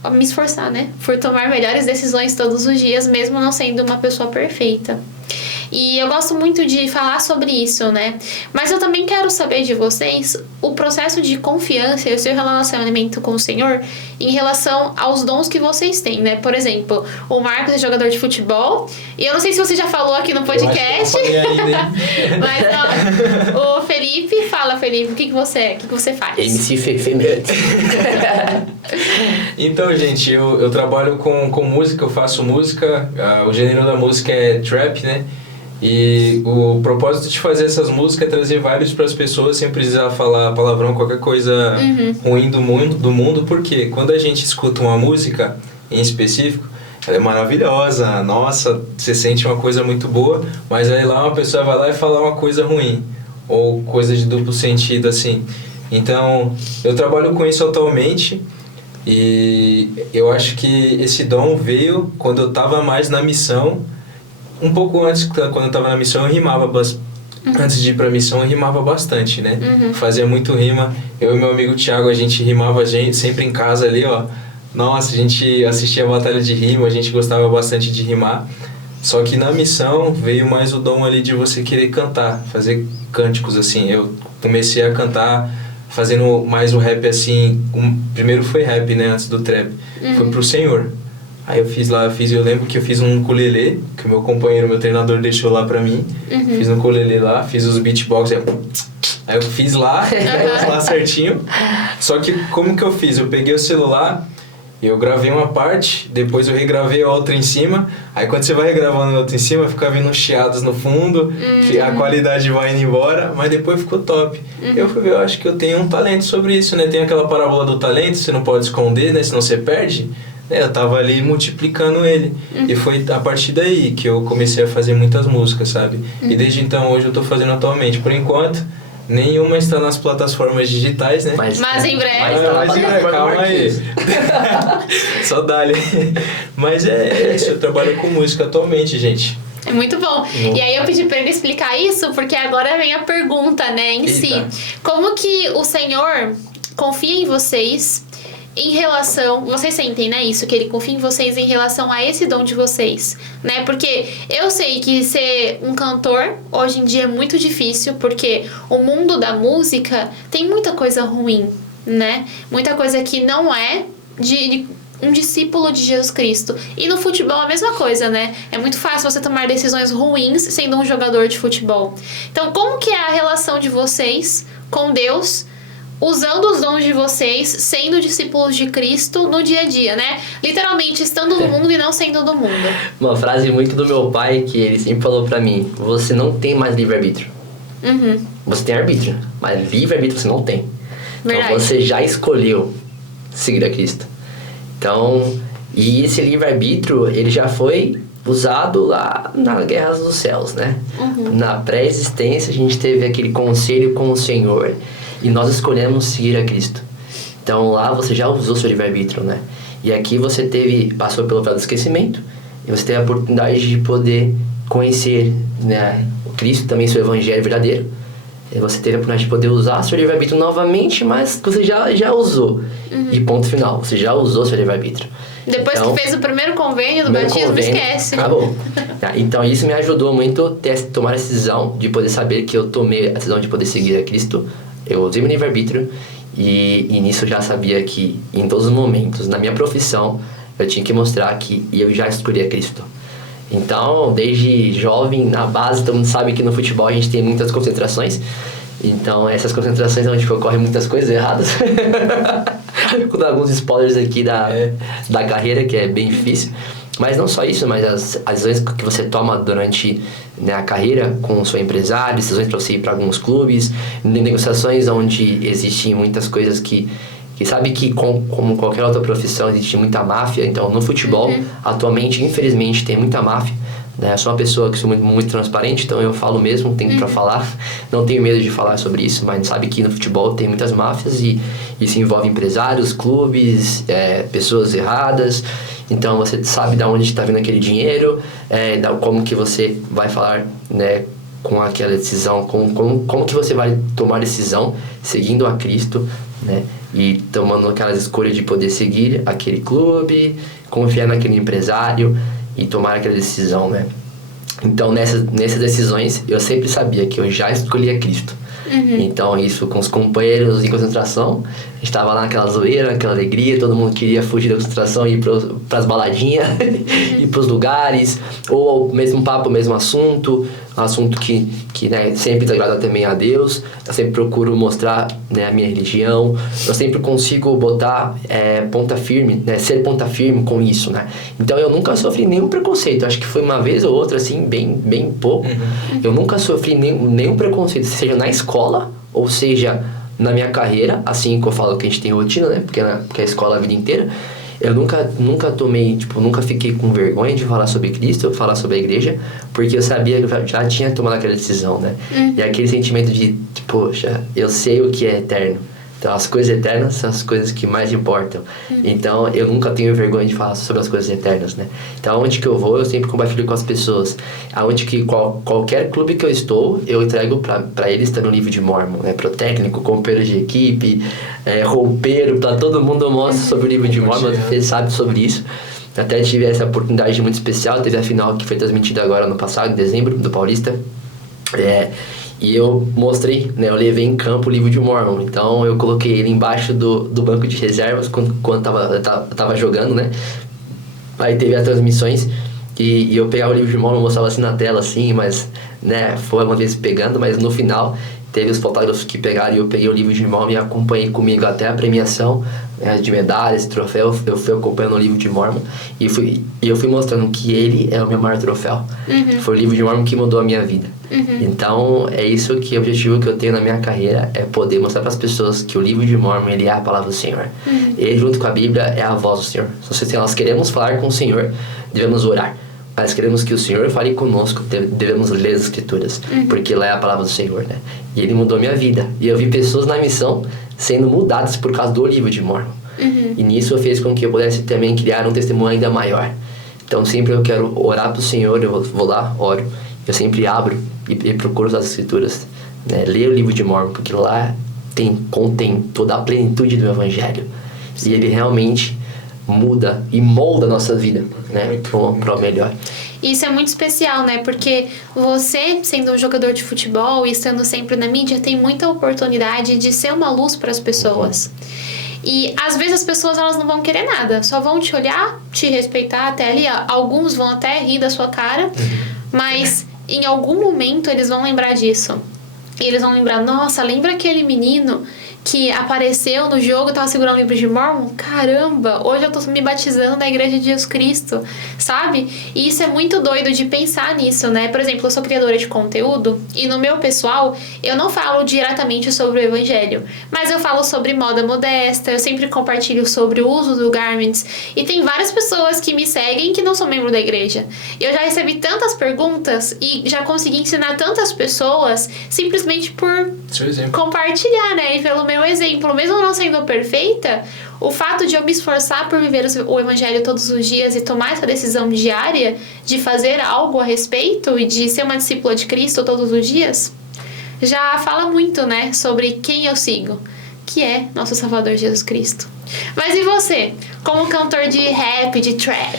a me esforçar, né? Por tomar melhores decisões todos os dias, mesmo não sendo uma pessoa perfeita. E eu gosto muito de falar sobre isso, né? Mas eu também quero saber de vocês o processo de confiança e o seu relacionamento com o Senhor em relação aos dons que vocês têm, né? Por exemplo, o Marcos é jogador de futebol, e eu não sei se você já falou aqui no podcast, mas ó, o Felipe, fala, Felipe, o que você é? O que você faz? MC Fefe. Então, gente, eu trabalho com música, eu faço música, o gênero da música é trap, né? E o propósito de fazer essas músicas é trazer vibes para as pessoas sem precisar falar palavrão, qualquer coisa ruim do mundo, porque quando a gente escuta uma música em específico, ela é maravilhosa, nossa, você sente uma coisa muito boa, mas aí lá uma pessoa vai lá e fala uma coisa ruim, ou coisa de duplo sentido, assim. Então, eu trabalho com isso atualmente, e eu acho que esse dom veio quando eu estava mais na missão. Um pouco antes, quando eu estava na missão, eu rimava antes de ir pra missão, eu rimava bastante, né? Fazia muito rima. Eu e meu amigo Thiago, a gente rimava sempre em casa ali, ó. Nossa, a gente assistia a batalha de rima, a gente gostava bastante de rimar. Só que na missão veio mais o dom ali de você querer cantar, fazer cânticos, assim. Eu comecei a cantar fazendo mais o rap, assim. Primeiro foi rap, né? Antes do trap. Foi pro Senhor. Aí eu lembro que eu fiz um ukulele, que o meu companheiro, meu treinador deixou lá pra mim. Fiz um ukulele lá, fiz os beatbox, aí eu fiz lá certinho. Só que como que eu fiz? Eu peguei o celular, eu gravei uma parte, depois eu regravei a outra em cima. Aí quando você vai regravando a outra em cima, fica vindo chiados no fundo, a qualidade vai indo embora, mas depois ficou top. Eu fui ver, eu acho que eu tenho um talento sobre isso, né? Tem aquela parábola do talento, você não pode esconder, né? Senão você perde. Eu tava ali multiplicando ele. E foi a partir daí que eu comecei a fazer muitas músicas, sabe? E desde então, hoje eu tô fazendo atualmente. Por enquanto, nenhuma está nas plataformas digitais, né? Mas em breve. Calma aí. Só dá-lhe. Mas é isso, eu trabalho com música atualmente, gente. É muito bom. E aí eu pedi pra ele explicar isso, porque agora vem a pergunta, né, em si. Como que o Senhor confia em vocês em relação... Vocês sentem, né, isso? Que ele confia em vocês em relação a esse dom de vocês, né? Porque eu sei que ser um cantor, hoje em dia, é muito difícil, porque o mundo da música tem muita coisa ruim, né? Muita coisa que não é de um discípulo de Jesus Cristo. E no futebol a mesma coisa, né? É muito fácil você tomar decisões ruins sendo um jogador de futebol. Então, como que é a relação de vocês com Deus, usando os dons de vocês, sendo discípulos de Cristo no dia a dia, né? Literalmente, estando no mundo e não sendo do mundo. Uma frase muito do meu pai, que ele sempre falou pra mim: você não tem mais livre-arbítrio. Você tem arbítrio, mas livre-arbítrio você não tem. Verdade. Então você já escolheu seguir a Cristo. Então, e esse livre-arbítrio, ele já foi usado lá nas guerras dos céus, né? Na pré-existência, a gente teve aquele conselho com o Senhor e nós escolhemos seguir a Cristo. Então, lá você já usou seu livre-arbítrio, né? E aqui você passou pelo véu do esquecimento e você teve a oportunidade de poder conhecer, né, o Cristo, também seu evangelho verdadeiro. E você teve a oportunidade de poder usar seu livre-arbítrio novamente, mas você já usou. E ponto final, você já usou seu livre-arbítrio. Depois que fez o primeiro convênio do batismo, esquece. Acabou. Então isso me ajudou muito a tomar a decisão de poder saber que eu tomei a decisão de poder seguir a Cristo. Eu usei meu livre-arbítrio e nisso eu já sabia que em todos os momentos, na minha profissão, eu tinha que mostrar que eu já escolhi a Cristo. Então, desde jovem, na base, todo mundo sabe que no futebol a gente tem muitas concentrações. Então, essas concentrações onde ocorrem muitas coisas erradas. Com alguns spoilers aqui da carreira, que é bem difícil. Mas não só isso, mas as decisões que você toma durante, né, a carreira com o seu empresário, decisões para você ir para alguns clubes, negociações onde existem muitas coisas que sabe que como qualquer outra profissão existe muita máfia. Então no futebol atualmente infelizmente tem muita máfia, né? Eu sou uma pessoa que sou muito, muito transparente, então eu falo mesmo, tenho pra falar, não tenho medo de falar sobre isso, mas sabe que no futebol tem muitas máfias e isso envolve empresários, clubes, pessoas erradas. Então você sabe de onde está vindo aquele dinheiro, como que você vai falar, né, com aquela decisão, como que você vai tomar decisão seguindo a Cristo, né? E tomando aquelas escolhas de poder seguir aquele clube, confiar naquele empresário e tomar aquela decisão, né? Então, nessas decisões, eu sempre sabia que eu já escolhia Cristo. Então, isso com os companheiros em concentração, a gente tava lá naquela zoeira, naquela alegria, todo mundo queria fugir da concentração e ir pras baladinhas, ir pros lugares, ou mesmo papo, mesmo assunto, um assunto que né, sempre agrada também a Deus. Eu sempre procuro mostrar, né, a minha religião, eu sempre consigo botar ponta firme, né, ser ponta firme com isso, né. Então eu nunca sofri nenhum preconceito, acho que foi uma vez ou outra, assim, bem pouco. Eu nunca sofri nenhum preconceito, seja na escola, ou seja na minha carreira, assim que eu falo que a gente tem rotina, né, porque a escola a vida inteira. Eu nunca tomei, nunca fiquei com vergonha de falar sobre Cristo, falar sobre a igreja, porque eu sabia que eu já tinha tomado aquela decisão, né? E aquele sentimento de, poxa, eu sei o que é eterno. Então, as coisas eternas são as coisas que mais importam. Então, eu nunca tenho vergonha de falar sobre as coisas eternas, né? Então, aonde que eu vou, eu sempre compartilho com as pessoas. Aonde que qualquer clube que eu estou, eu entrego para eles, tá no livro de Mormon, né? Pro técnico, companheiro de equipe, roupeiro, para todo mundo eu mostro sobre o livro de Mormon, você sabe sobre isso. Até tive essa oportunidade muito especial, teve a final que foi transmitida agora no passado, em dezembro, do Paulista. E eu mostrei, né, eu levei em campo o livro de Mormon. Então eu coloquei ele embaixo do banco de reservas quando tava jogando, né? Aí teve as transmissões e eu pegava o livro de Mormon, mostrava assim na tela, assim, mas, né, foi uma vez pegando, mas no final teve os fotógrafos que pegaram e eu peguei o livro de Mormon e acompanhei comigo até a premiação, né, de medalhas, troféu. Eu fui acompanhando o livro de Mormon e eu fui mostrando que ele é o meu maior troféu. Foi o livro de Mormon que mudou a minha vida. Então, é isso que o objetivo que eu tenho na minha carreira, é poder mostrar para as pessoas que o livro de Mormon, ele é a palavra do Senhor. Ele, junto com a Bíblia, é a voz do Senhor. Se nós queremos falar com o Senhor, devemos orar. Mas queremos que o Senhor fale conosco, devemos ler as Escrituras, porque lá é a palavra do Senhor, né? E ele mudou minha vida. E eu vi pessoas na missão sendo mudadas por causa do livro de Mormon. E nisso fez com que eu pudesse também criar um testemunho ainda maior. Então, sempre eu quero orar para o Senhor, eu vou lá, oro. Eu sempre abro e procuro as Escrituras, né? Ler o livro de Mormon, porque lá contém toda a plenitude do Evangelho. E ele realmente muda e molda a nossa vida, né, para o melhor. Isso é muito especial, né? Porque você, sendo um jogador de futebol e estando sempre na mídia, tem muita oportunidade de ser uma luz para as pessoas. E às vezes as pessoas, elas não vão querer nada, só vão te olhar, te respeitar até ali. Alguns vão até rir da sua cara, mas em algum momento eles vão lembrar disso. E eles vão lembrar, nossa, lembra aquele menino que apareceu no jogo, tava segurando o livro de Mormon? Caramba, hoje eu tô me batizando na Igreja de Jesus Cristo, sabe? E isso é muito doido de pensar nisso, né? Por exemplo, eu sou criadora de conteúdo e no meu pessoal eu não falo diretamente sobre o Evangelho, mas eu falo sobre moda modesta, eu sempre compartilho sobre o uso do garments e tem várias pessoas que me seguem que não são membros da igreja. Eu já recebi tantas perguntas e já consegui ensinar tantas pessoas simplesmente por compartilhar, né? E pelo meu exemplo, mesmo não sendo perfeita, o fato de eu me esforçar por viver o Evangelho todos os dias e tomar essa decisão diária de fazer algo a respeito e de ser uma discípula de Cristo todos os dias, já fala muito, né, sobre quem eu sigo, que é nosso Salvador Jesus Cristo. Mas e você, como cantor de rap, de trap,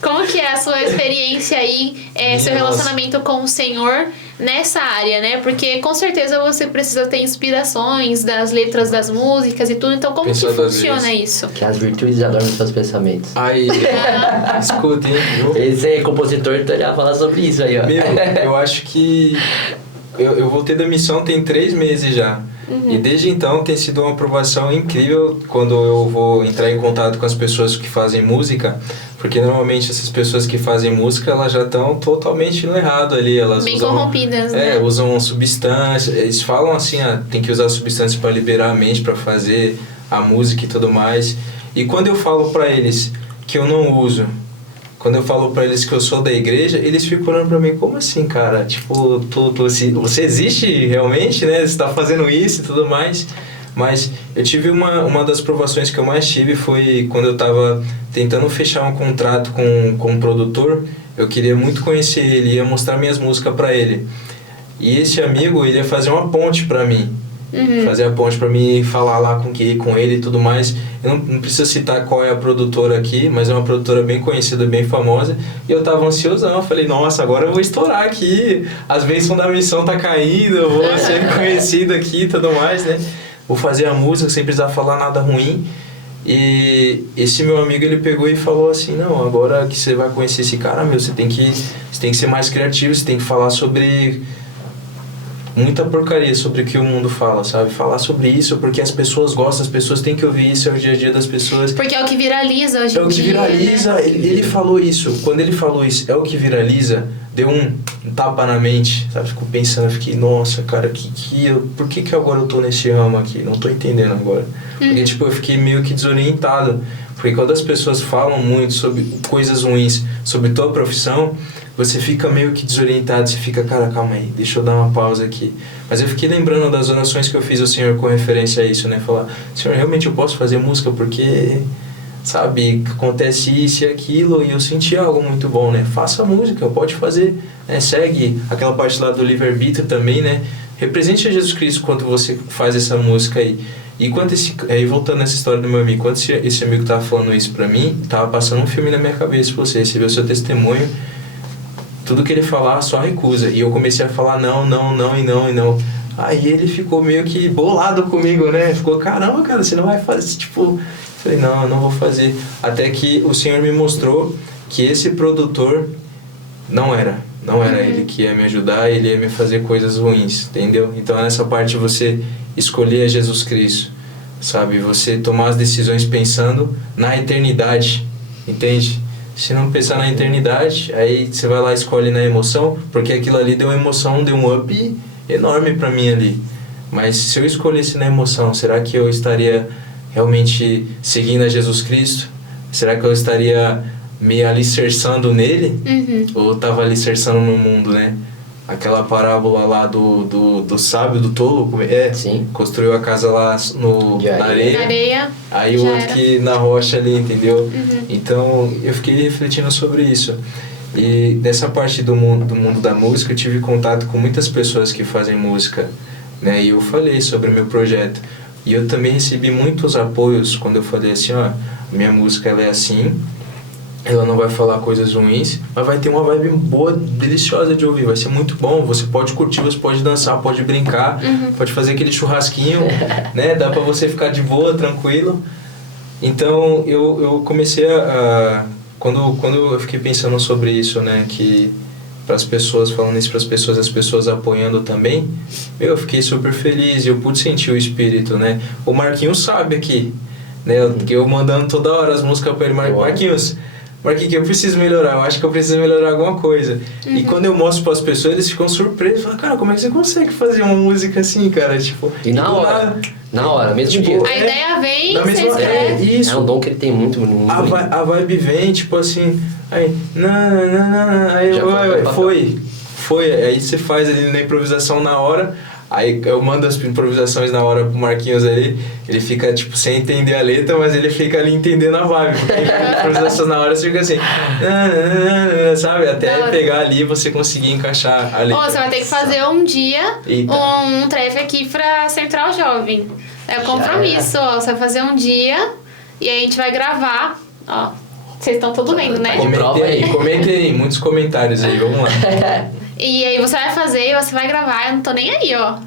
como que é a sua experiência aí, seu relacionamento com o Senhor nessa área, né? Porque com certeza você precisa ter inspirações das letras das músicas e tudo, então como que funciona isso? Que as virtudes adormem seus pensamentos. Aí, escuta, hein? Esse é compositor, então ele vai falar sobre isso aí, ó. Eu acho que eu voltei da missão tem 3 meses já. E desde então tem sido uma aprovação incrível quando eu vou entrar em contato com as pessoas que fazem música, porque normalmente essas pessoas que fazem música, elas já estão totalmente no errado ali, elas bem corrompidas, né? Usam substância, eles falam assim, tem que usar substância para liberar a mente, para fazer a música e tudo mais. E quando eu falo para eles que eu não uso, quando eu falo pra eles que eu sou da igreja, eles ficam olhando pra mim, como assim, cara? Tipo, você existe realmente, né? Você tá fazendo isso e tudo mais. Mas eu tive uma das provações que eu mais tive foi quando eu tava tentando fechar um contrato com um produtor. Eu queria muito conhecer ele, ia mostrar minhas músicas pra ele. E esse amigo, ele ia fazer uma ponte pra mim. Fazer a ponte pra mim falar lá com ele e tudo mais. Eu não preciso citar qual é a produtora aqui, mas é uma produtora bem conhecida, bem famosa. E eu tava ansiosão, eu falei, nossa, agora eu vou estourar aqui. As bênçãos da missão tá caindo, eu vou ser conhecido aqui e tudo mais, né? Vou fazer a música sem precisar falar nada ruim. E esse meu amigo, ele pegou e falou assim, não, agora que você vai conhecer esse cara, meu, você tem que ser mais criativo, você tem que falar sobre muita porcaria, sobre o que o mundo fala, sabe? Falar sobre isso porque as pessoas gostam, as pessoas têm que ouvir isso, é o dia a dia das pessoas. Porque é o que viraliza hoje em dia. É o que viraliza, né? Ele falou isso, quando ele falou isso, é o que viraliza, deu um tapa na mente, sabe? Fico pensando, fiquei, nossa, cara, por que agora eu tô nesse ramo aqui? Não tô entendendo agora. Porque, tipo, eu fiquei meio que desorientado. Porque quando as pessoas falam muito sobre coisas ruins, sobre tua profissão, você fica meio que desorientado, você fica, cara, calma aí, deixa eu dar uma pausa aqui. Mas eu fiquei lembrando das orações que eu fiz ao Senhor com referência a isso, né? Falar, Senhor, realmente eu posso fazer música porque, sabe, acontece isso e aquilo, e eu senti algo muito bom, né? Faça música, pode fazer, né? Segue aquela parte lá do livre-arbítrio também, né? Represente a Jesus Cristo quando você faz essa música aí. E aí voltando nessa história do meu amigo, quando esse amigo tava falando isso pra mim, tava passando um filme na minha cabeça pra você vê o seu testemunho, tudo que ele falar só recusa. E eu comecei a falar não. Aí ele ficou meio que bolado comigo, né? Ficou, caramba, cara, você não vai fazer, tipo... Falei, não, eu não vou fazer. Até que o Senhor me mostrou que esse produtor não era ele que ia me ajudar, ele ia me fazer coisas ruins, entendeu? Então nessa parte você escolher a Jesus Cristo, sabe? Você tomar as decisões pensando na eternidade, entende? Se não pensar na eternidade, aí você vai lá e escolhe na emoção, porque aquilo ali deu emoção, deu um up enorme pra mim ali. Mas se eu escolhesse na emoção, será que eu estaria realmente seguindo a Jesus Cristo? Será que eu estaria me alicerçando nele? Ou eu tava alicerçando no mundo, né? Aquela parábola lá do sábio, do tolo, Sim. Construiu a casa lá na areia. Aí o outro que na rocha ali, entendeu? Então eu fiquei refletindo sobre isso. E nessa parte do mundo da música, eu tive contato com muitas pessoas que fazem música, né? E eu falei sobre o meu projeto. E eu também recebi muitos apoios quando eu falei assim, ó, minha música ela é assim, ela não vai falar coisas ruins, mas vai ter uma vibe boa, deliciosa de ouvir, vai ser muito bom, você pode curtir, você pode dançar, pode brincar, pode fazer aquele churrasquinho, né? Dá pra você ficar de boa, tranquilo. Então eu comecei quando eu fiquei pensando sobre isso, né, que para as pessoas, falando isso para as pessoas apoiando também, eu fiquei super feliz, eu pude sentir o espírito, né? O Marquinhos sabe aqui, né? Eu mandando toda hora as músicas para ele, Marquinhos, eu preciso melhorar, eu acho que eu preciso melhorar alguma coisa. E quando eu mostro para as pessoas, eles ficam surpresos, falam, cara, como é que você consegue fazer uma música assim, cara? Tipo, e na hora, mesmo dia. A ideia vem, você escreve. escreve. Isso. É um dom que ele tem muito. A vibe vem, tipo assim, aí, aí foi, aí você faz ali na improvisação na hora. Aí eu mando as improvisações na hora pro Marquinhos ali, ele fica tipo sem entender a letra, mas ele fica ali entendendo a vibe, porque a improvisação na hora você fica assim, sabe? Até pegar ali e você conseguir encaixar a letra. Você vai ter que fazer um dia um treff aqui pra Central Jovem. É o compromisso, ó. Você vai fazer um dia e aí a gente vai gravar, ó. Vocês estão tudo vendo, né? Comentem aí, muitos comentários aí, vamos lá. E aí você vai fazer e você vai gravar, eu não tô nem aí, ó.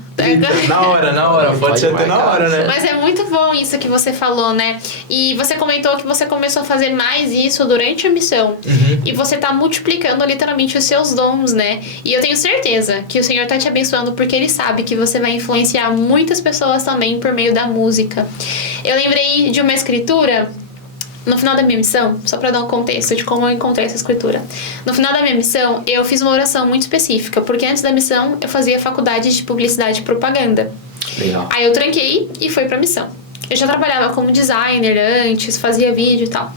Na hora, pode ser até na hora, né? Mas é muito bom isso que você falou, né? E você comentou que você começou a fazer mais isso durante a missão. E você tá multiplicando literalmente os seus dons, né? E eu tenho certeza que o Senhor tá te abençoando porque Ele sabe que você vai influenciar muitas pessoas também por meio da música. Eu lembrei de uma escritura... No final da minha missão, só para dar um contexto de como eu encontrei essa escritura. No final da minha missão, eu fiz uma oração muito específica, porque antes da missão eu fazia faculdade de publicidade e propaganda. Legal. Aí eu tranquei e fui pra missão. Eu já trabalhava como designer antes, fazia vídeo e tal.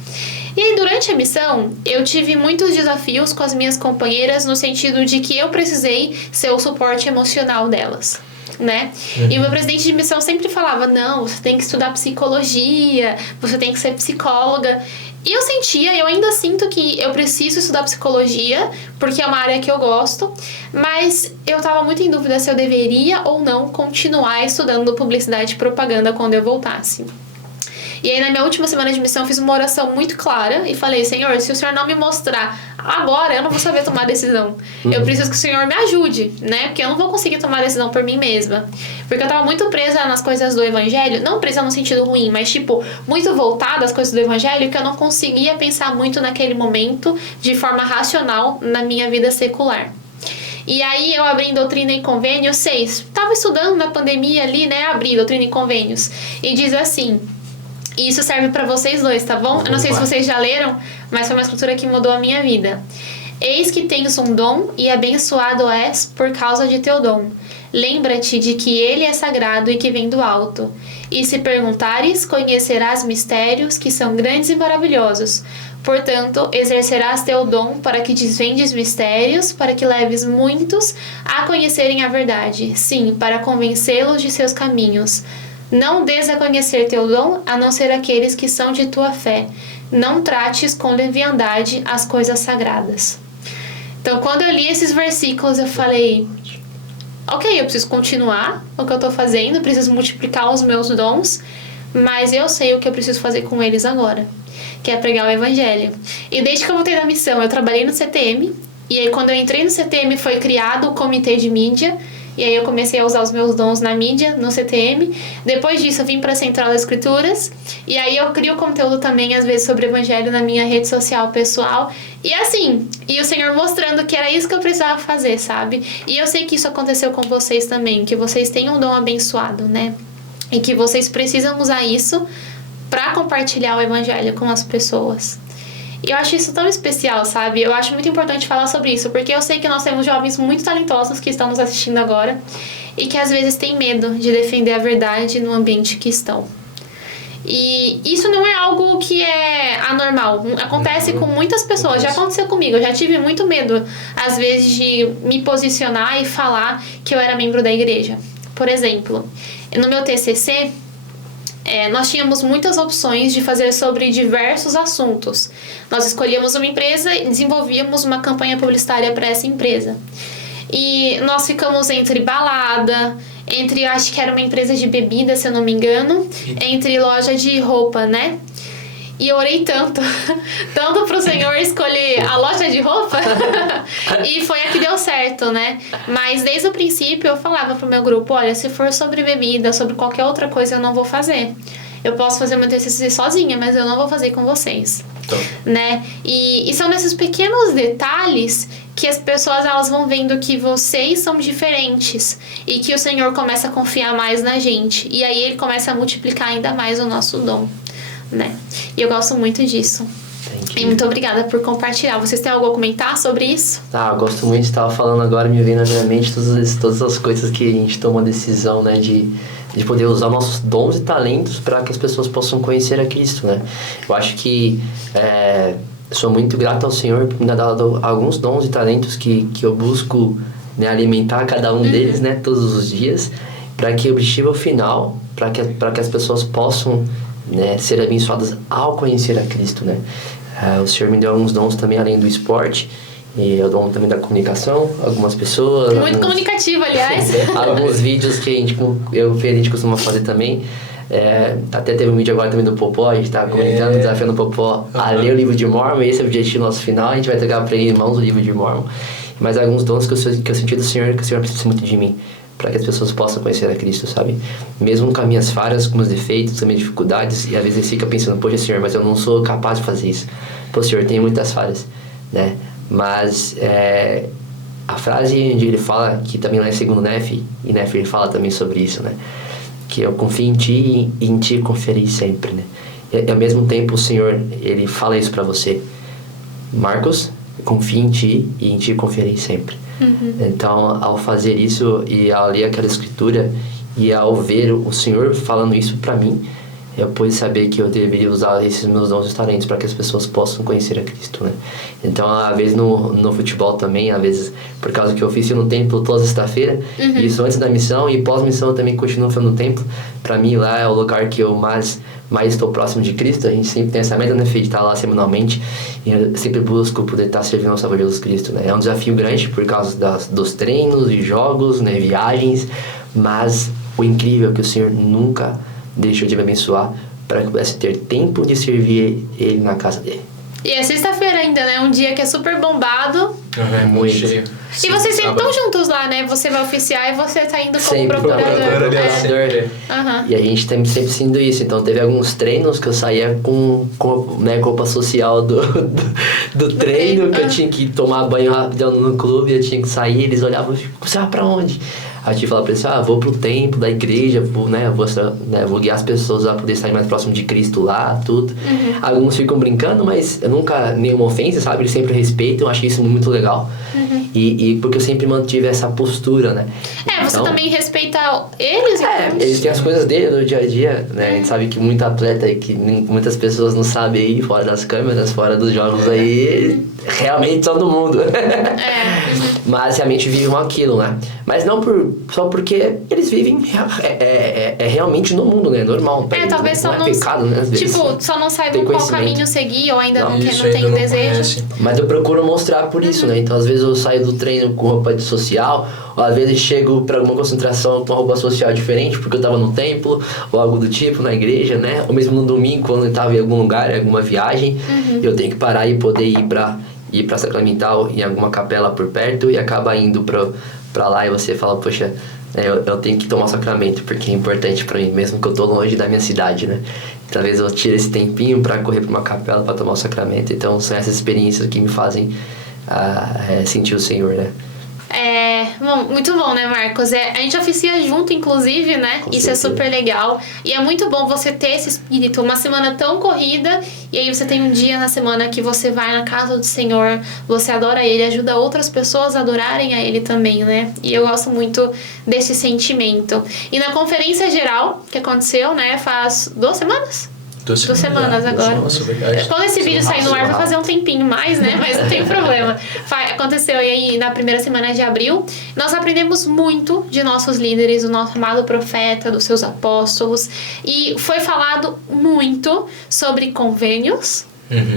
E aí, durante a missão, eu tive muitos desafios com as minhas companheiras no sentido de que eu precisei ser o suporte emocional delas. Né? E o meu presidente de missão sempre falava, não, você tem que estudar psicologia, você tem que ser psicóloga. E eu sentia, eu ainda sinto que eu preciso estudar psicologia, porque é uma área que eu gosto, mas eu tava muito em dúvida se eu deveria ou não continuar estudando publicidade e propaganda quando eu voltasse. E aí, na minha última semana de missão, eu fiz uma oração muito clara e falei: Senhor, se o Senhor não me mostrar agora, eu não vou saber tomar decisão. Eu preciso que o Senhor me ajude, né? Porque eu não vou conseguir tomar decisão por mim mesma. Porque eu tava muito presa nas coisas do Evangelho, não presa no sentido ruim, mas, tipo, muito voltada às coisas do Evangelho, que eu não conseguia pensar muito naquele momento de forma racional na minha vida secular. E aí eu abri em Doutrina e Convênios 6. Tava estudando na pandemia ali, né? Abri Doutrina e Convênios. E diz assim... E isso serve pra vocês dois, tá bom? Eu não sei se vocês já leram, mas foi uma escritura que mudou a minha vida. Eis que tens um dom e abençoado és por causa de teu dom. Lembra-te de que ele é sagrado e que vem do alto. E se perguntares, conhecerás mistérios que são grandes e maravilhosos. Portanto, exercerás teu dom para que desvendes mistérios, para que leves muitos a conhecerem a verdade. Sim, para convencê-los de seus caminhos. Não des a conhecer teu dom, a não ser aqueles que são de tua fé. Não trates com leviandade as coisas sagradas. Então, quando eu li esses versículos, eu falei... Ok, eu preciso continuar o que eu tô fazendo, preciso multiplicar os meus dons, mas eu sei o que eu preciso fazer com eles agora, que é pregar o Evangelho. E desde que eu voltei da missão, eu trabalhei no CTM, e aí quando eu entrei no CTM foi criado o comitê de mídia, e aí eu comecei a usar os meus dons na mídia, no CTM. Depois disso eu vim para a Central das Escrituras. E aí eu crio conteúdo também, às vezes, sobre o Evangelho na minha rede social pessoal. E assim, e o Senhor mostrando que era isso que eu precisava fazer, sabe? E eu sei que isso aconteceu com vocês também, que vocês têm um dom abençoado, né? E que vocês precisam usar isso para compartilhar o Evangelho com as pessoas. E eu acho isso tão especial, sabe? Eu acho muito importante falar sobre isso, porque eu sei que nós temos jovens muito talentosos que estão nos assistindo agora e que às vezes têm medo de defender a verdade no ambiente que estão. E isso não é algo que é anormal. Acontece com muitas pessoas. Já aconteceu comigo. Eu já tive muito medo, às vezes, de me posicionar e falar que eu era membro da igreja. Por exemplo, no meu TCC... nós tínhamos muitas opções de fazer sobre diversos assuntos. Nós escolhíamos uma empresa e desenvolvíamos uma campanha publicitária para essa empresa. E nós ficamos entre balada, entre, acho que era uma empresa de bebida, se eu não me engano, entre loja de roupa, né? E eu orei tanto pro Senhor escolher a loja de roupa, e foi a que deu certo, né? Mas desde o princípio eu falava pro meu grupo, olha, se for sobre bebida, sobre qualquer outra coisa, eu não vou fazer. Eu posso fazer meu TCC sozinha, mas eu não vou fazer com vocês, né? E são nesses pequenos detalhes que as pessoas elas vão vendo que vocês são diferentes e que o Senhor começa a confiar mais na gente. E aí Ele começa a multiplicar ainda mais o nosso dom, né? E eu gosto muito disso. E muito obrigada por compartilhar. Vocês têm algo a comentar sobre isso? Eu gosto muito, estava falando agora, me veio na minha mente todas as coisas que a gente toma a decisão, né, de poder usar nossos dons e talentos para que as pessoas possam conhecer a Cristo, né? Eu acho que sou muito grato ao Senhor por me dar dado alguns dons e talentos que eu busco, né, alimentar cada um deles, né, todos os dias, para que o objetivo final, para que as pessoas possam, né, ser abençoadas ao conhecer a Cristo, né? O Senhor me deu alguns dons também além do esporte, e o dom também da comunicação, algumas pessoas... Muito comunicativo, aliás. Alguns vídeos que a gente costuma fazer também. Até teve um vídeo agora também do Popó, a gente estava comentando, desafiando o Popó a ler o livro de Mormon, esse é o objetivo nosso final, a gente vai entregar para ele em mãos o livro de Mormon. Mas alguns dons que eu senti do Senhor, que o Senhor precisa muito de mim, para que as pessoas possam conhecer a Cristo, sabe? Mesmo com as minhas falhas, com meus defeitos, com as minhas dificuldades, e às vezes fica pensando, poxa, Senhor, mas eu não sou capaz de fazer isso. Pô, Senhor, tem muitas falhas, né? Mas a frase onde ele fala, que também lá em 2 Nef, e Nef ele fala também sobre isso, né? Que eu confio em ti e em ti confiarei sempre, né? E ao mesmo tempo o Senhor, ele fala isso para você. Marcos, confio em ti e em ti confiarei sempre. Então, ao fazer isso e ao ler aquela escritura e ao ver o Senhor falando isso para mim, eu pude saber que eu deveria usar esses meus dons e talentos para que as pessoas possam conhecer a Cristo, né? Então, às vezes no futebol também, às vezes por causa que eu oficio no templo toda sexta-feira, isso antes da missão e pós-missão eu também continuo fazendo no templo. Para mim lá é o lugar que eu mais estou próximo de Cristo. A gente sempre tem essa meta, né, de estar lá semanalmente, e eu sempre busco poder estar servindo ao Salvador Jesus Cristo, né? É um desafio grande por causa dos treinos e jogos, né, viagens, mas o incrível é que o Senhor nunca deixou de me abençoar para que eu pudesse ter tempo de servir Ele na casa dele. E é sexta-feira ainda, né? Um dia que é super bombado. É muito cheio. E vocês sempre estão juntos lá, né? Você vai oficiar e você tá indo como Sempre, procurador. E a gente tem sempre sido isso. Então teve alguns treinos que eu saía com roupa social do treino, que eu tinha que tomar banho rapidão no clube, eu tinha que sair, eles olhavam, você vai pra onde? Aí eu tinha que falar pra eles, vou pro templo da igreja, vou guiar as pessoas a poder estar mais próximo de Cristo lá, tudo. Alguns ficam brincando, mas eu nunca, nenhuma ofensa, sabe? Eles sempre respeitam, eu acho isso muito legal. E porque eu sempre mantive essa postura, né? Você então, também respeita eles? Eles têm as coisas deles no dia a dia, né? A gente sabe que muito atleta e que muitas pessoas não sabem aí, fora das câmeras, fora dos jogos aí, realmente são do mundo. Mas realmente vivem aquilo, né? Mas não só porque eles vivem realmente no mundo, né? Normal. Talvez só não... pecado, né? Às vezes, só não saibam qual caminho seguir ou ainda não tem o desejo. Mas eu procuro mostrar por isso, né? Então às vezes eu saio do treino com roupa de social, ou às vezes chego para alguma concentração com uma roupa social diferente porque eu tava no templo, ou algo do tipo, na igreja, né? Ou mesmo no domingo, quando eu tava em algum lugar, em alguma viagem, eu tenho que parar e poder ir pra Sacramental, em alguma capela por perto, e acaba indo pra lá e você fala, poxa, eu tenho que tomar o sacramento, porque é importante pra mim, mesmo que eu tô longe da minha cidade, né? Talvez eu tire esse tempinho pra correr pra uma capela pra tomar o sacramento. Então são essas experiências que me fazem sentir o Senhor, né? Bom, muito bom, né, Marcos? A gente oficia junto, inclusive, né? Com Isso certeza. É super legal. E é muito bom você ter esse espírito, uma semana tão corrida, e aí você tem um dia na semana que você vai na casa do Senhor, você adora Ele, ajuda outras pessoas a adorarem a Ele também, né? E eu gosto muito desse sentimento. E na conferência geral, que aconteceu, né, faz 2 semanas? 2 semanas agora. Nossa, verdade. Quando esse vídeo sair no ar vai fazer um tempinho mais, né? Mas não tem problema. Aconteceu aí na primeira semana de abril. Nós aprendemos muito de nossos líderes, do nosso amado profeta, dos seus apóstolos. E foi falado muito sobre convênios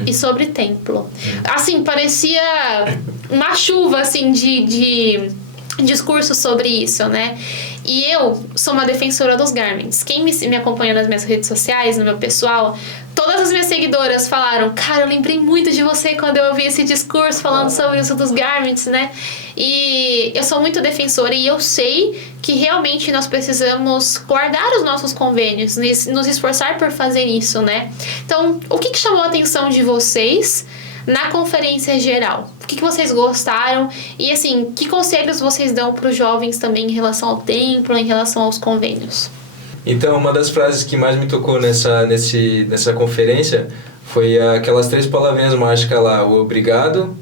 e sobre templo. Assim, parecia uma chuva, assim, de discurso sobre isso, né? E eu sou uma defensora dos garments. Quem me acompanha nas minhas redes sociais, no meu pessoal, todas as minhas seguidoras falaram, cara, eu lembrei muito de você quando eu ouvi esse discurso falando sobre isso dos garments, né? E eu sou muito defensora e eu sei que realmente nós precisamos guardar os nossos convênios, nos esforçar por fazer isso, né? Então, o que chamou a atenção de vocês na conferência geral? O que vocês gostaram? E assim, que conselhos vocês dão para os jovens também em relação ao templo, em relação aos convênios? Então, uma das frases que mais me tocou nessa conferência foi aquelas 3 palavrinhas mágicas lá, o obrigado,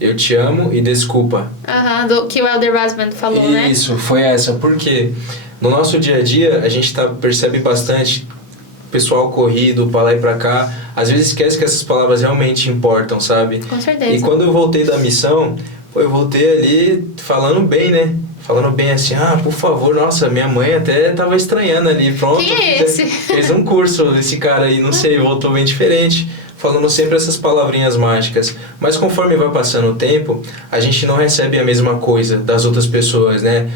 eu te amo e desculpa. Que o Elder Rasman falou, né? Isso, foi essa. Porque no nosso dia a dia, a gente percebe bastante pessoal corrido pra lá e pra cá, às vezes esquece que essas palavras realmente importam, sabe? Com certeza. E quando eu voltei da missão, eu voltei ali falando bem, né? Falando bem assim, por favor, nossa, minha mãe até tava estranhando ali, pronto. Quem é esse? Fez um curso, esse cara aí, não sei, voltou bem diferente. Falando sempre essas palavrinhas mágicas. Mas conforme vai passando o tempo, a gente não recebe a mesma coisa das outras pessoas, né?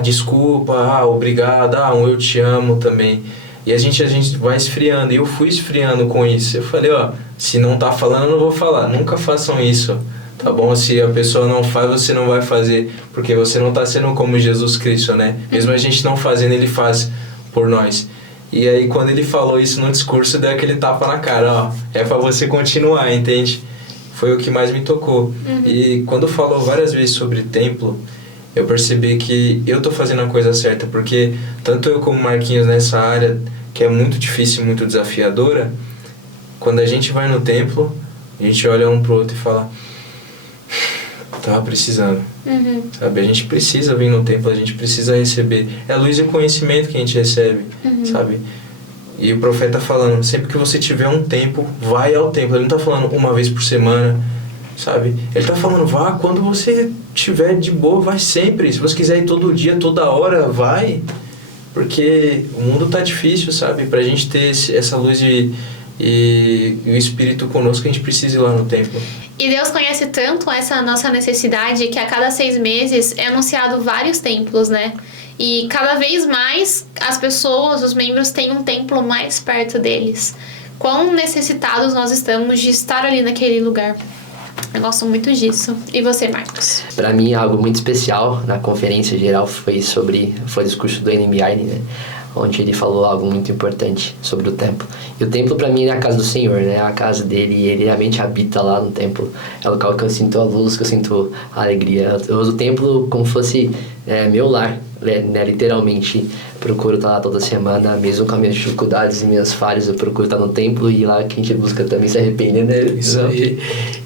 Desculpa, obrigado, eu te amo também. E a gente vai esfriando, e eu fui esfriando com isso. Eu falei, se não tá falando, eu não vou falar. Nunca façam isso, tá bom? Se a pessoa não faz, você não vai fazer, porque você não tá sendo como Jesus Cristo, né? Mesmo a gente não fazendo, Ele faz por nós. E aí, quando Ele falou isso no discurso, deu aquele tapa na cara, é pra você continuar, entende? Foi o que mais me tocou. E quando falou várias vezes sobre templo, eu percebi que eu tô fazendo a coisa certa, porque tanto eu como o Marquinhos nessa área, que é muito difícil, muito desafiadora, quando a gente vai no templo, a gente olha um pro outro e fala, tava precisando, sabe? A gente precisa vir no templo, a gente precisa receber. É a luz e o conhecimento que a gente recebe, sabe? E o profeta tá falando, sempre que você tiver um tempo, vai ao templo. Ele não tá falando uma vez por semana, sabe? Ele tá falando, vá quando você tiver de boa, vai sempre. Se você quiser ir todo dia, toda hora, vai. Porque o mundo tá difícil, sabe? Pra gente ter essa luz e o Espírito conosco, a gente precisa ir lá no templo. E Deus conhece tanto essa nossa necessidade que a cada 6 meses é anunciado vários templos, né? E cada vez mais as pessoas, os membros, têm um templo mais perto deles. Quão necessitados nós estamos de estar ali naquele lugar. Eu gosto muito disso. E você, Marcos? Para mim, algo muito especial na conferência geral foi o discurso do NMI, né? Onde ele falou algo muito importante sobre o templo. E o templo para mim é a casa do Senhor, né? A casa dele, e ele realmente habita lá no templo. É o local que eu sinto a luz, que eu sinto a alegria. Eu uso o templo como se fosse meu lar, né? Literalmente. Procuro estar lá toda semana, mesmo com as minhas dificuldades e minhas falhas, eu procuro estar no templo e lá que a gente busca também se arrepender, né?